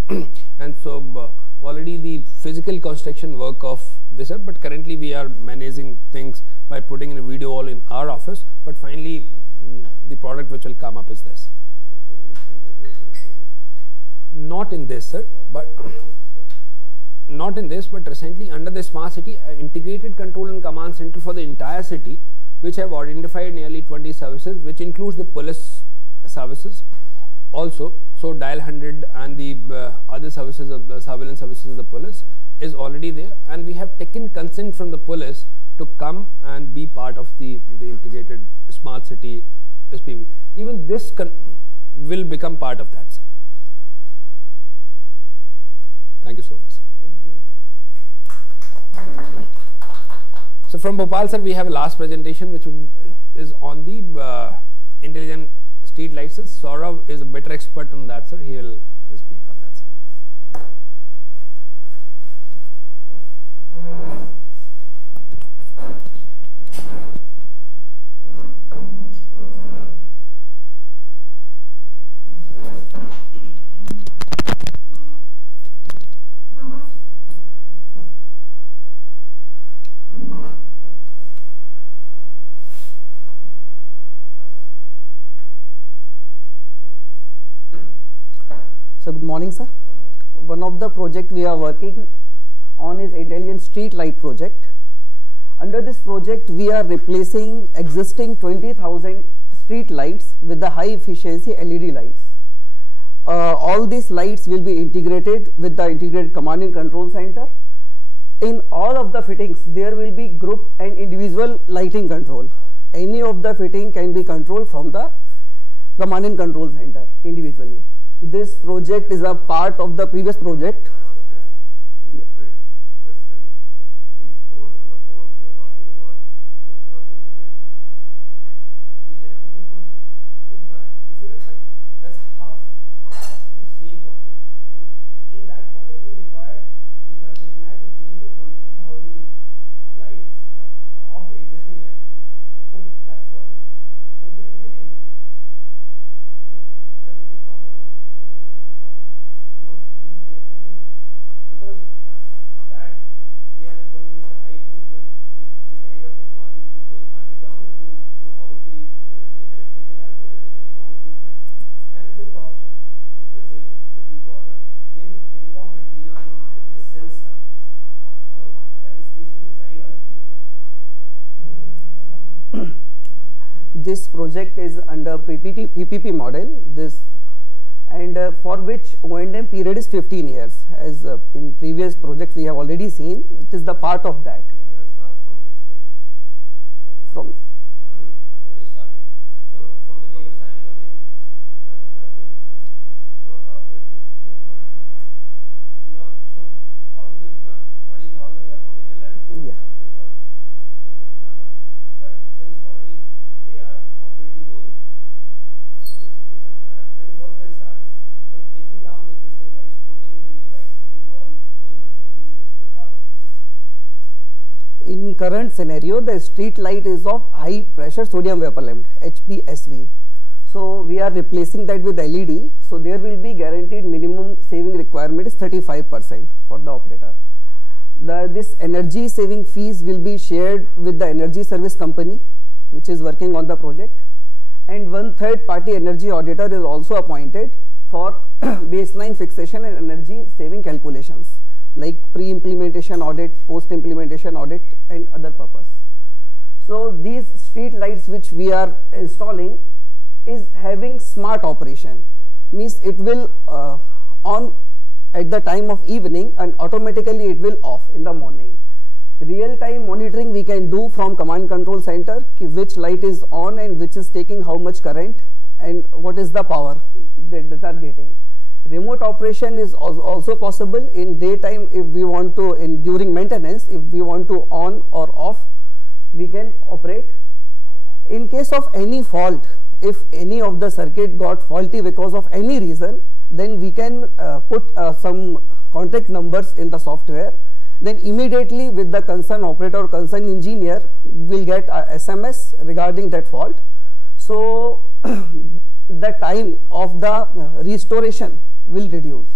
And so already the physical construction work of this, but currently we are managing things by putting in a video all in our office, but finally the product which will come up is this. the police integrated into this? Not in this, sir, but not in this, but recently under the smart city integrated control and command center for the entire city, which have identified nearly 20 services, which includes the police services also. So dial 100 and the other services of the surveillance services of the police is already there, and we have taken consent from the police to come and be part of the integrated smart city SPV. Even this will become part of that, sir. Thank you so much, sir. Thank you. So from Bhopal, sir, we have a last presentation which is on the intelligent street lights. Saurav is a better expert on that, sir. He will speak on that, sir. So good morning, sir. One of the project we are working on is intelligent street light project. Under this project, we are replacing existing 20,000 street lights with the high efficiency LED lights. All these lights will be integrated with the integrated command and control center. In all of the fittings, there will be group and individual lighting control. Any of the fitting can be controlled from the command and control center individually. This project is a part of the previous project. Great question. These poles and the poles you are talking about, those cannot be integrated. The electrical poles. So if you look at, that's half of the same project. So in that project we required the concessionaire to change the 20,000 lights of the existing electrical poles. So that's what is happening. So they are really integrated. Can be common? Is it possible? No, these electrical, because that they are the 12-meter high poles with the kind of technology which is going underground to house the electrical as well as the telecom equipment, and the top set, which is little broader. Then the telecom antennas and the cells come. So that is specially designed by people. This project is under PPP model. This and for which O&M period is 15 years. As in previous projects we have already seen, it is the part of that. 15 years starts from which date? From Already started. So from the date of signing of the agreement. That date itself is not after it is made functional. No, so out of the 20,000 you have put in 11 Yeah. something or the written number. But since already they are operating those in the city center and the work has started. So taking down the existing lights, putting in the new lights, putting in all those machinery is the part of the. in current scenario, the street light is of high pressure sodium vapor lamp HPSV. So we are replacing that with LED. So there will be guaranteed minimum saving requirement is 35% for the operator. This energy saving fees will be shared with the energy service company which is working on the project, and one third party energy auditor is also appointed for baseline fixation and energy saving calculations like pre-implementation audit, post-implementation audit and other purpose. So these street lights which we are installing is having smart operation, means it will on at the time of evening and automatically it will off in the morning. Real time monitoring we can do from command control center which light is on and which is taking how much current and what is the power that they are getting. Remote operation is also possible in daytime if we want to, during maintenance if we want to on or off we can operate. In case of any fault, if any of the circuit got faulty because of any reason, then we can put some contact numbers in the software. Then immediately with the concerned operator or concerned engineer will get a SMS regarding that fault. So the time of the restoration will reduce.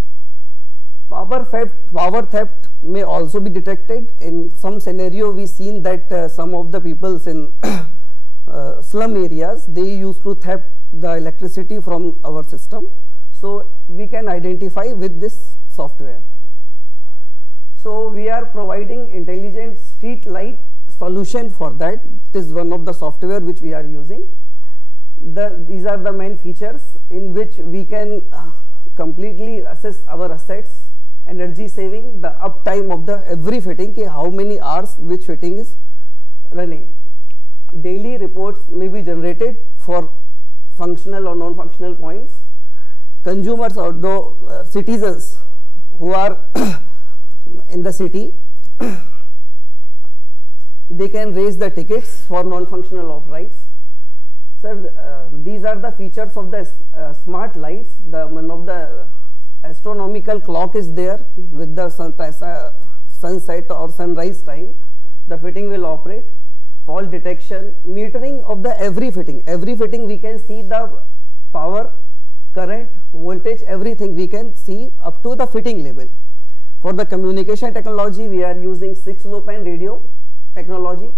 Power theft may also be detected. In some scenario we seen that some of the peoples in slum areas, they used to theft the electricity from our system. So we can identify with this software. So we are providing intelligent street light solution for that. This is one of the software which we are using. These are the main features in which we can completely assess our assets, energy saving, the uptime of the every fitting, how many hours which fitting is running. Daily reports may be generated for functional or non-functional points. Consumers or the citizens who are in the city, they can raise the tickets for non-functional off rights. Sir, these are the features of the smart lights. One of the astronomical clock is there with the sunset or sunrise time. The fitting will operate. Fault detection, metering of the every fitting. Every fitting we can see the power current, voltage, everything we can see up to the fitting level. For the communication technology, we are using 6 loop and radio technology.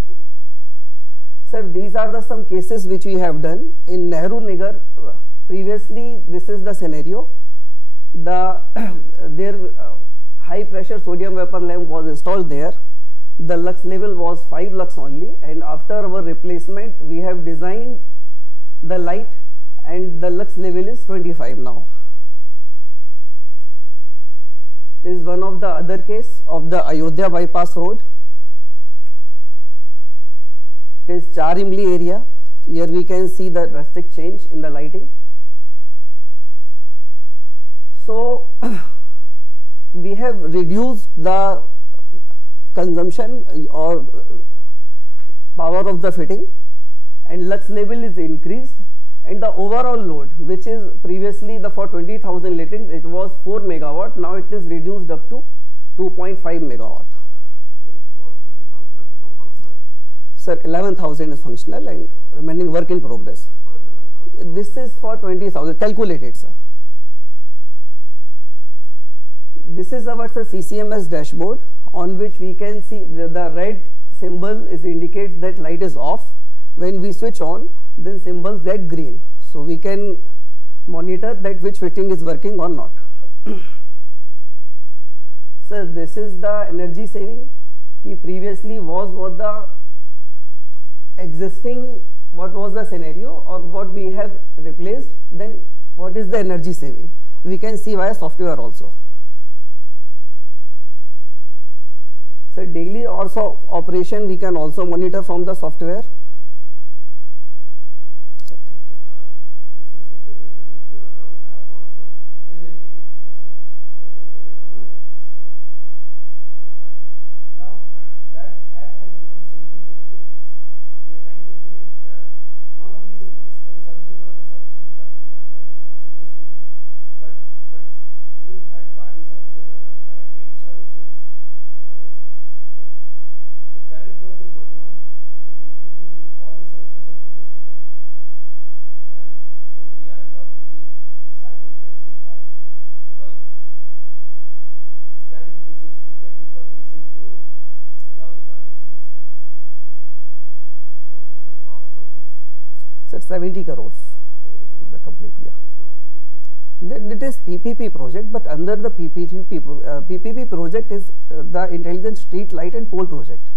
Sir, these are the some cases which we have done in Nehru Nagar. Previously, this is the scenario. The their high pressure sodium vapor lamp was installed there. The lux level was 5 lux only, and after our replacement, we have designed the light, and the lux level is 25 now. This is one of the other case of the Ayodhya bypass road. It is Char Imli area. Here we can see the drastic change in the lighting. So we have reduced the consumption or power of the fitting, and lux level is increased, and the overall load, which is previously the for 20,000 lighting, it was 4 megawatt. Now it is reduced up to 2.5 megawatt. Sir, 11,000 is functional and remaining work in progress. This is for 20,000 calculated, sir. This is our CCMS dashboard, on which we can see the red symbol is indicates that light is off. When we switch on, then symbols get green. So we can monitor that which fitting is working or not. So this is the energy saving. Previously was what the existing, what was the scenario or what we have replaced, then what is the energy saving. We can see via software also. So daily also operation we can also monitor from the software. So thank you. This is integrated with your app also? This is integrated. I can send a comment. Now that app has become central to everything. We are trying to integrate not only the municipal services or the services which are being done by the smart city SPP, but even third party services and the collectorate services and other services. So the current work is going on integrating all the services of the district connect. And so we are involved with the cyber treasury part, because the clarification is to get the permission to allow the transaction to be done. What is the cost of this? Sir, 70 crores. The complete, yeah. There is no PPP in this. It is PPP project, but under the PPP project is the intelligent street light and pole project.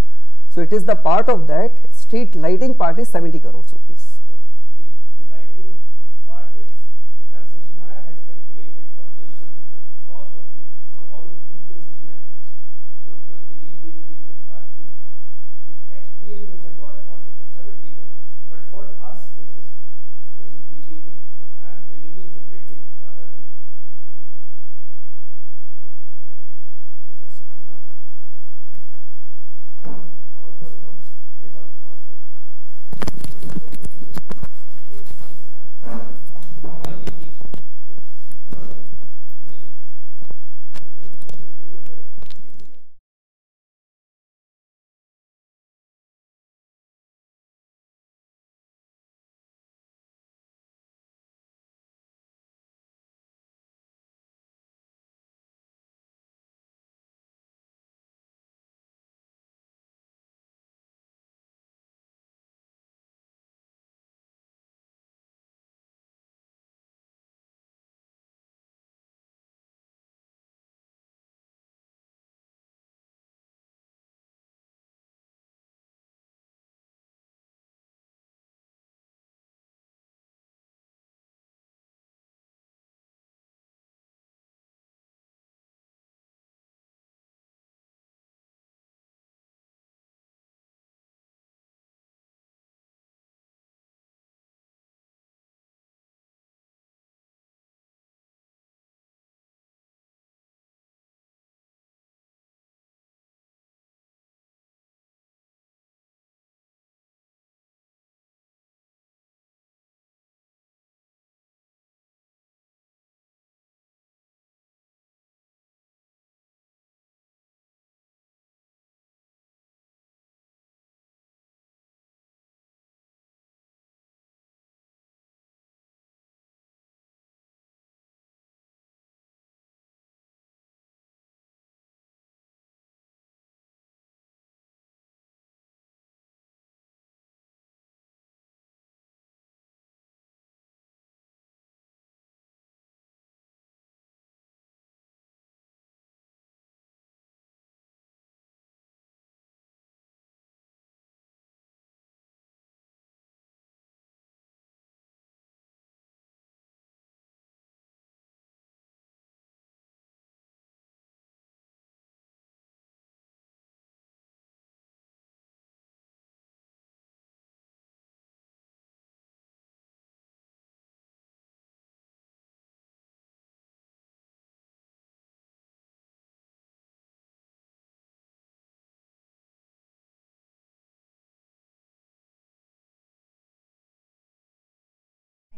So it is the part of that. Street lighting part is 70 crores rupees. So the lighting part which the concessionaire has calculated for instance the cost of the, so out of the 3 concessionaires, so the lead winner being the Bharti, the HPL which have got a contract of 70 crores. But for us this is PPP and revenue generating rather than All done now? all good.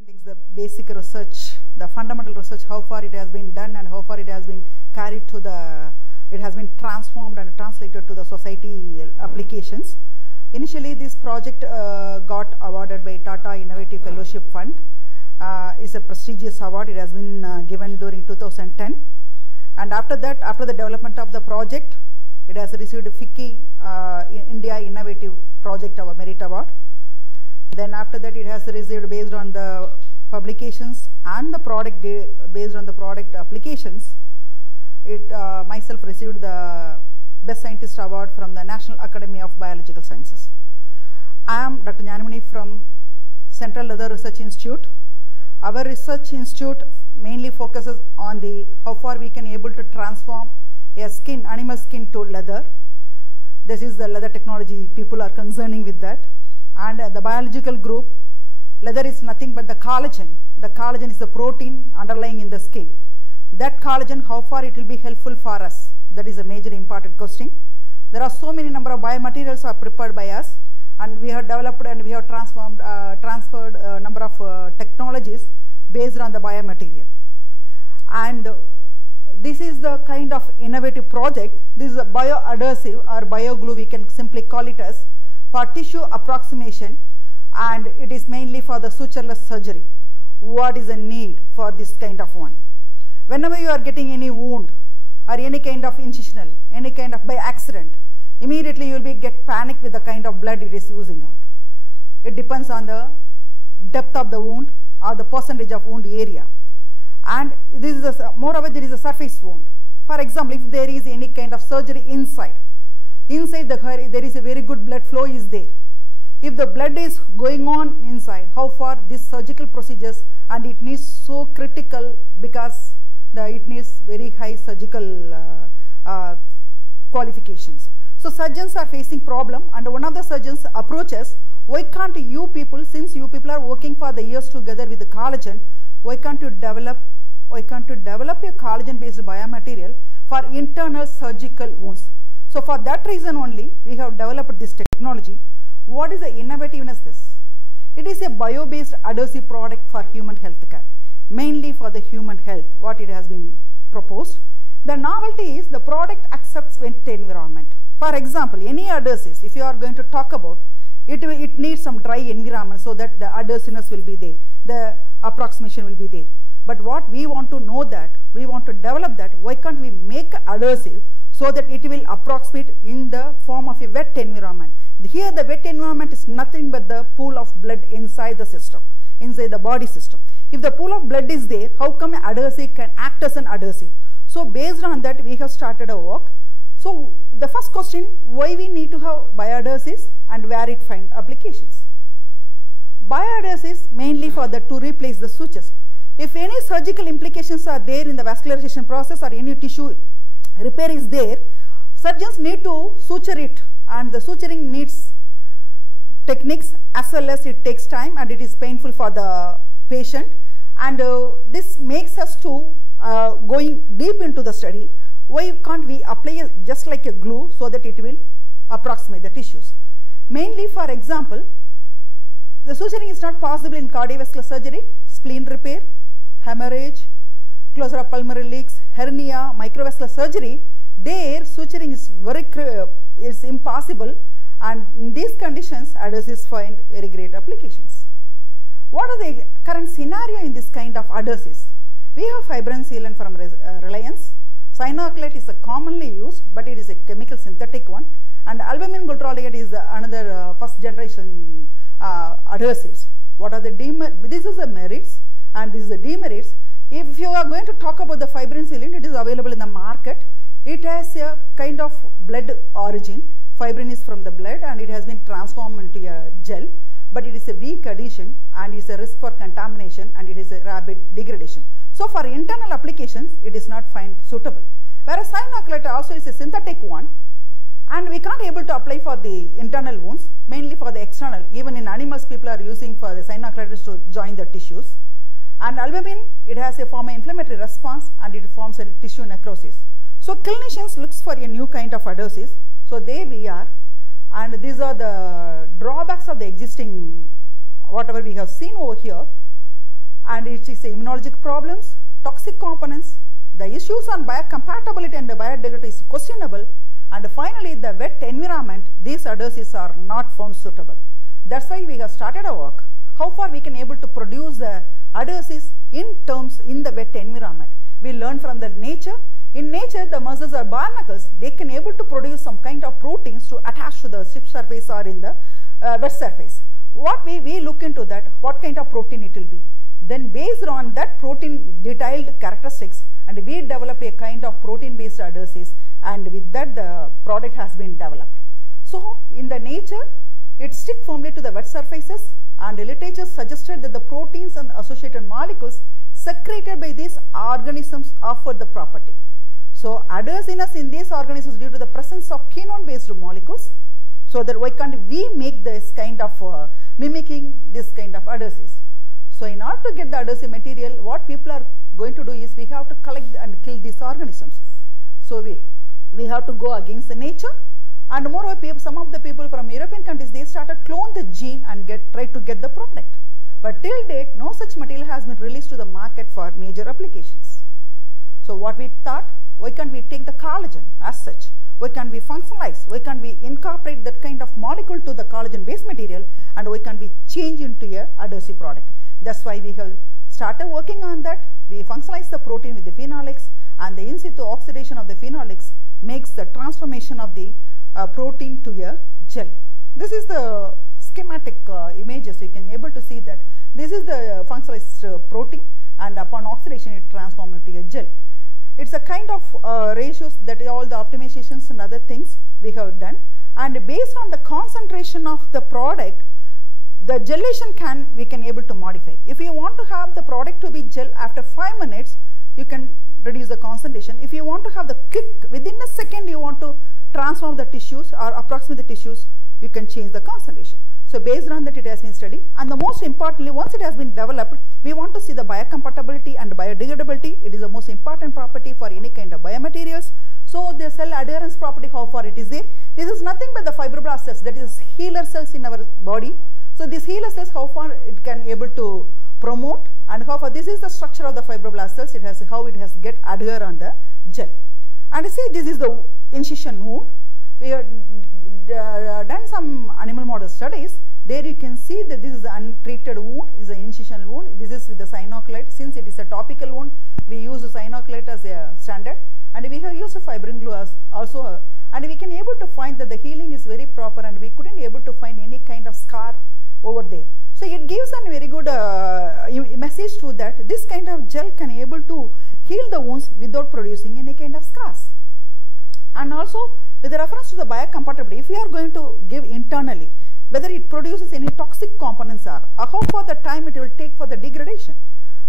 understandings, the basic research, the fundamental research, how far it has been done and how far it has been carried to the, it has been transformed and translated to the society applications. Initially, this project got awarded by Tata Innovative Fellowship Fund. It's a prestigious award. It has been given during 2010. And after that, after the development of the project, it has received FICCI India Innovative Project Merit Award. Then after that, it has received, based on the publications and the product, based on the product applications, it myself received the Best Scientist Award from the National Academy of Biological Sciences. I am Dr. Jnanamani from Central Leather Research Institute. Our research institute mainly focuses on the how far we can able to transform a skin, animal skin, to leather. This is the leather technology people are concerning with that. And the biological group, leather is nothing but the collagen. The collagen is the protein underlying in the skin. That collagen, how far it will be helpful for us? That is a major important question. There are so many number of biomaterials are prepared by us, and we have developed and we have transferred a number of technologies based on the biomaterial. And this is the kind of innovative project. This is a bioadhesive or bioglue, we can simply call it as, for tissue approximation, and it is mainly for the sutureless surgery. What is the need for this kind of one? Whenever you are getting any wound or any kind of incisional, any kind of by accident, immediately you will get panic with the kind of blood it is oozing out. It depends on the depth of the wound or the percentage of wound area. And this is a, moreover, there is a surface wound. For example, if there is any kind of surgery inside the hair, there is a very good blood flow is there. If the blood is going on inside, how far this surgical procedures, and it needs so critical because it needs very high surgical qualifications. So surgeons are facing problem, and one of the surgeons approaches, why can't you people, since you people are working for the years together with the collagen, why can't you develop a collagen based biomaterial for internal surgical wounds? So for that reason only, we have developed this technology. What is the innovativeness this? It is a bio-based adhesive product for human health care, mainly for the human health, what it has been proposed. The novelty is the product accepts wet environment. For example, any adhesives, if you are going to talk about, it needs some dry environment so that the adhesiveness will be there, the approximation will be there. But what we want to know that, we want to develop that, why can't we make adhesive so that it will approximate in the form of a wet environment. Here the wet environment is nothing but the pool of blood inside the system, inside the body system. If the pool of blood is there, how come an adhesive can act as an adhesive? So based on that, we have started a work. So the first question, why we need to have bioadhesives and where it find applications? Bioadhesives mainly for to replace the sutures. If any surgical implications are there in the vascularization process or any tissue repair is there, surgeons need to suture it, and the suturing needs techniques as well as it takes time and it is painful for the patient, and this makes us to going deep into the study. Why can't we apply just like a glue so that it will approximate the tissues? Mainly, for example, the suturing is not possible in cardiovascular surgery, spleen repair, hemorrhage, closure of pulmonary leaks, hernia, microvascular surgery. There suturing is is impossible, and in these conditions adhesives find very great applications. What are the current scenario in this kind of adhesives? We have fibrin sealant from Reliance. Cyanoacrylate is commonly used, but it is a chemical synthetic one, and albumin glutarate is another first generation adhesives. What are the demerits? This is the merits and this is the demerits. If you are going to talk about the fibrin sealant, it is available in the market. It has a kind of blood origin. Fibrin is from the blood and it has been transformed into a gel, but it is a weak addition and it is a risk for contamination and it is a rapid degradation. So for internal applications, it is not find suitable. Whereas cyanoacrylate also is a synthetic one, and we can't able to apply for the internal wounds, mainly for the external. Even in animals, people are using for the cyanoacrylate to join the tissues. And albumin, it has a form of inflammatory response and it forms a tissue necrosis. So clinicians looks for a new kind of adhesives. So there we are, and these are the drawbacks of the existing whatever we have seen over here. and it is immunologic problems, toxic components, the issues on biocompatibility and biodegradability is questionable, and finally the wet environment, these adhesives are not found suitable. That's why we have started our work. How far we can able to produce the adhesives in the wet environment. We learn from the nature. In nature, the muscles or barnacles, they can able to produce some kind of proteins to attach to the ship surface or in the wet surface. What we look into that, what kind of protein it will be. Then based on that protein detailed characteristics, and we developed a kind of protein based adhesives, and with that the product has been developed. So in the nature, it stick firmly to the wet surfaces, and the literature suggested that the proteins and associated molecules secreted by these organisms offer the property. So adhesiveness in these organisms due to the presence of quinone based molecules. So that why can't we make this kind of mimicking this kind of adhesives? So in order to get the adhesive material, what people are going to do is we have to collect and kill these organisms. So we have to go against the nature, and moreover some of the people from European countries, they started clone the gene and try to get the product. But till date, no such material has been released to the market for major applications. So what we thought, why can't we take the collagen as such? Why can't we functionalize? Why can't we incorporate that kind of molecule to the collagen based material, and why can't we change into a adhesive product? That's why we have started working on that. We functionalize the protein with the phenolics, and the in situ oxidation of the phenolics makes the transformation of the protein to a gel. This is the schematic images. You can able to see that. This is the functionalized protein, and upon oxidation it transforms into a gel. It's a kind of ratios that all the optimizations and other things we have done, and based on the concentration of the product, the gelation we can able to modify. If you want to have the product to be gel after 5 minutes, you can reduce the concentration. If you want to have the quick, within a second you want to transform the tissues or approximate the tissues, you can change the concentration. So based on that it has been studied, and the most importantly, once it has been developed, we want to see the biocompatibility and biodegradability. It is the most important property for any kind of biomaterials. So the cell adherence property, how far it is there. This is nothing but the fibroblast cells, that is healer cells in our body. So these healer cells, how far it can able to promote, and how far this is the structure of the fibroblast cells, it has how it has get adhere on the gel. And see, this is the incision wound. We have done some animal model studies. There you can see that this is an untreated wound, is an incision wound. This is with the cyanocolate. Since it is a topical wound, we use the cyanocolate as a standard, and we have used fibrin glue as also, and we can able to find that the healing is very proper, and we couldn't able to find any kind of scar over there. So it gives a very good message to that this kind of gel can able to heal the wounds without producing any kind of scars. And also with reference to the biocompatibility, if we are going to give internally, whether it produces any toxic components or how far the time it will take for the degradation.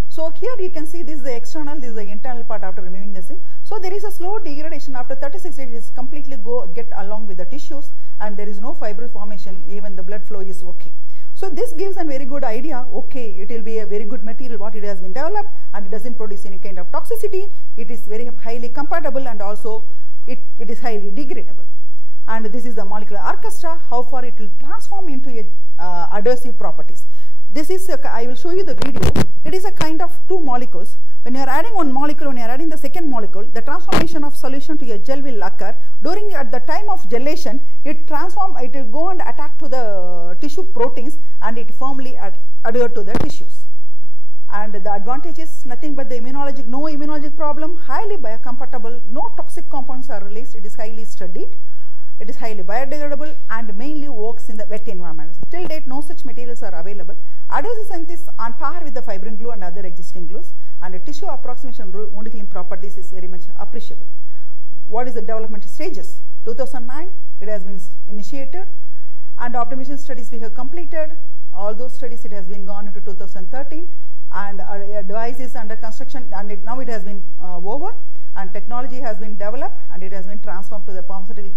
So here you can see this is the external, this is the internal part after removing this in. So there is a slow degradation after 36 days, it is completely get along with the tissues, and there is no fibrous formation, even the blood flow is okay. So this gives a very good idea, okay, it will be a very good material what it has been developed, and it doesn't produce any kind of toxicity, it is very highly compatible, and also it is highly degradable. And this is the molecular orchestra, how far it will transform into a adhesive properties. This is, I will show you the video. It is a kind of two molecules. When you are adding one molecule, when you are adding the second molecule, the transformation of solution to a gel will occur. During at the time of gelation, it will go and attack to the tissue proteins, and it firmly adhere to the tissues. And the advantage is nothing but the no immunologic problem, highly biocompatible, no toxic compounds are released, it is highly studied. It is highly biodegradable and mainly works in the wet environment. Till date, no such materials are available. Adhesive synthesis on par with the fibrin glue and other existing glues, and the tissue approximation wound healing properties is very much appreciable. What is the development stages? 2009, it has been initiated, and optimization studies we have completed. All those studies it has been gone into 2013, and a device is under construction, and now it has been over, and technology has been developed, and it has been transformed to the pharmaceutical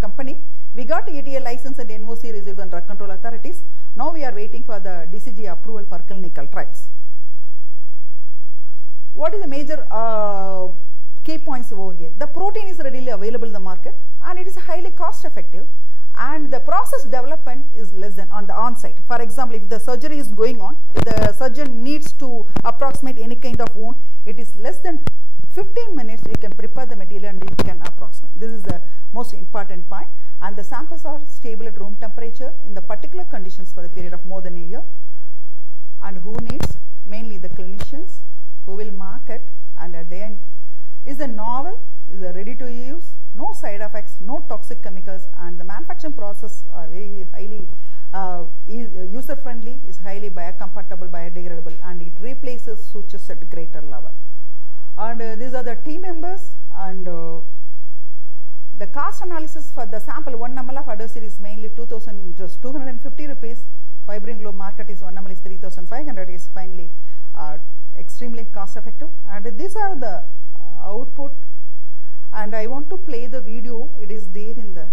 company. We got ETA license and NOC received from drug control authorities. Now we are waiting for the DCG approval for clinical trials. What is the major key points over here? The protein is readily available in the market, and it is highly cost effective, and the process development is less than on the on-site. For example, if the surgery is going on, if the surgeon needs to approximate any kind of wound, it is less than 15 minutes you can prepare the material and you can approximate. This is the most important point, and the samples are stable at room temperature in the particular conditions for the period of more than a year. And who needs? Mainly the clinicians who will market, and at the end is a novel, is a ready to use, no side effects, no toxic chemicals, and the manufacturing process are very highly user friendly, is highly biocompatible, biodegradable, and it replaces sutures at greater level. And these are the team members, and the cost analysis for the sample 1 ml of adhesive is mainly 250 rupees. Fibrin glue market is 1 ml is 3,500, is finally extremely cost effective. And these are the output, and I want to play the video. It is there in the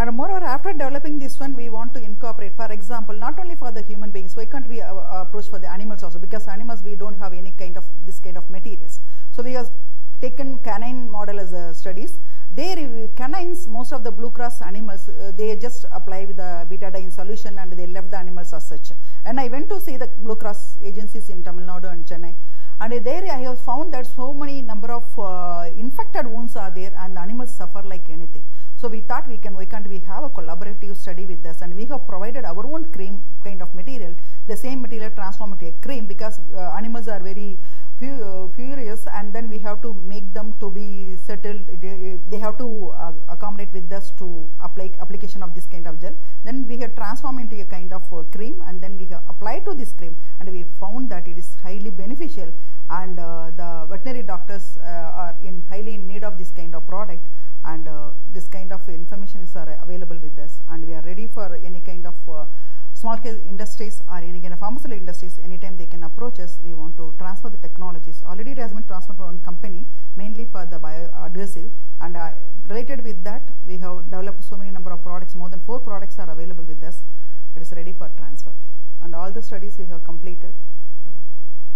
And moreover, after developing this one, we want to incorporate, for example, not only for the human beings, why can't we approach for the animals also? Because animals, we don't have any kind of this kind of materials. So we have taken canine model as studies. There, canines, most of the Blue Cross animals, they just apply with the betadine solution and they left the animals as such. And I went to see the Blue Cross agencies in Tamil Nadu and Chennai. And there I have found that so many number of infected wounds are there and the animals suffer like anything. So we thought why can't we have a collaborative study with us, and we have provided our own cream kind of material, the same material transformed into a cream, because animals are very furious, and then we have to make them to be settled. They have to accommodate with us to application of this kind of gel. Then we have transformed into a kind of cream, and then we have applied to this cream, and we found that it is highly beneficial, and the veterinary doctors are highly in need of this kind of product, and this kind of information is available with us, and we are ready for any kind of small scale industries or any kind of pharmaceutical industries. Anytime they can approach us, we want to transfer the technologies. Already it has been transferred to one company, mainly for the bioadhesive, and related with that, we have developed so many number of products. More than 4 products are available with us. It is ready for transfer, and all the studies we have completed.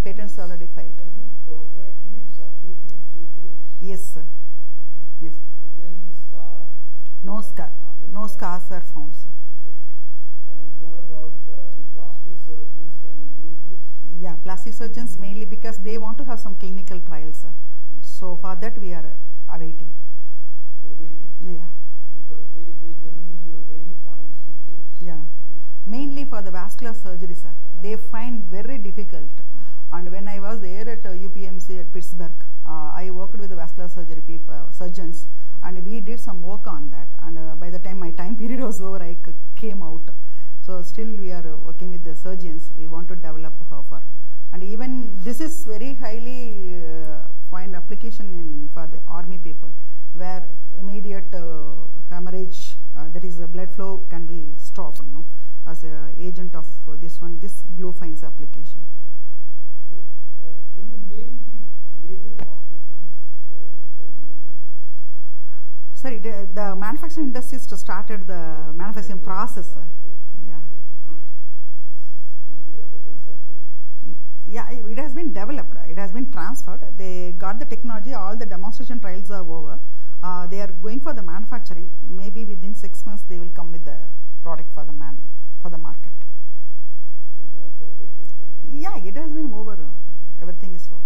Patents already filed. Can you perfectly substitute sutures? Yes, sir. Yes. Is there any scar scars are found, sir. Okay. And what about the plastic surgeons? Can they use this? Yeah, plastic surgeons mainly because they want to have some clinical trials, sir. So for that we are awaiting. You're waiting. Yeah. Because they generally use very fine sutures. Yeah. Mainly for the vascular surgery, sir. They find very difficult. And when I was there at UPMC at Pittsburgh, I worked with the vascular surgery surgeons, and we did some work on that. And by the time my time period was over, I came out. So still we are working with the surgeons. We want to develop for. And even this is very highly find application in for the army people, where immediate hemorrhage, that is the blood flow, can be stopped. No, as a agent of this one, this glue finds application. So, can you name the major hospitals which are using this? Sorry, the manufacturing industries started the manufacturing process, sir. Yeah. This is only at the conceptual. Yeah, it has been developed. It has been transferred. They got the technology. All the demonstration trials are over. They are going for the manufacturing. Maybe within 6 months they will come with the product for the market. We go for patenting. Yeah, it has been over. Everything is over.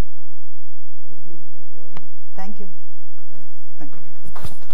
Thank you. Thank you very much. Thank you. Thanks. Thank you.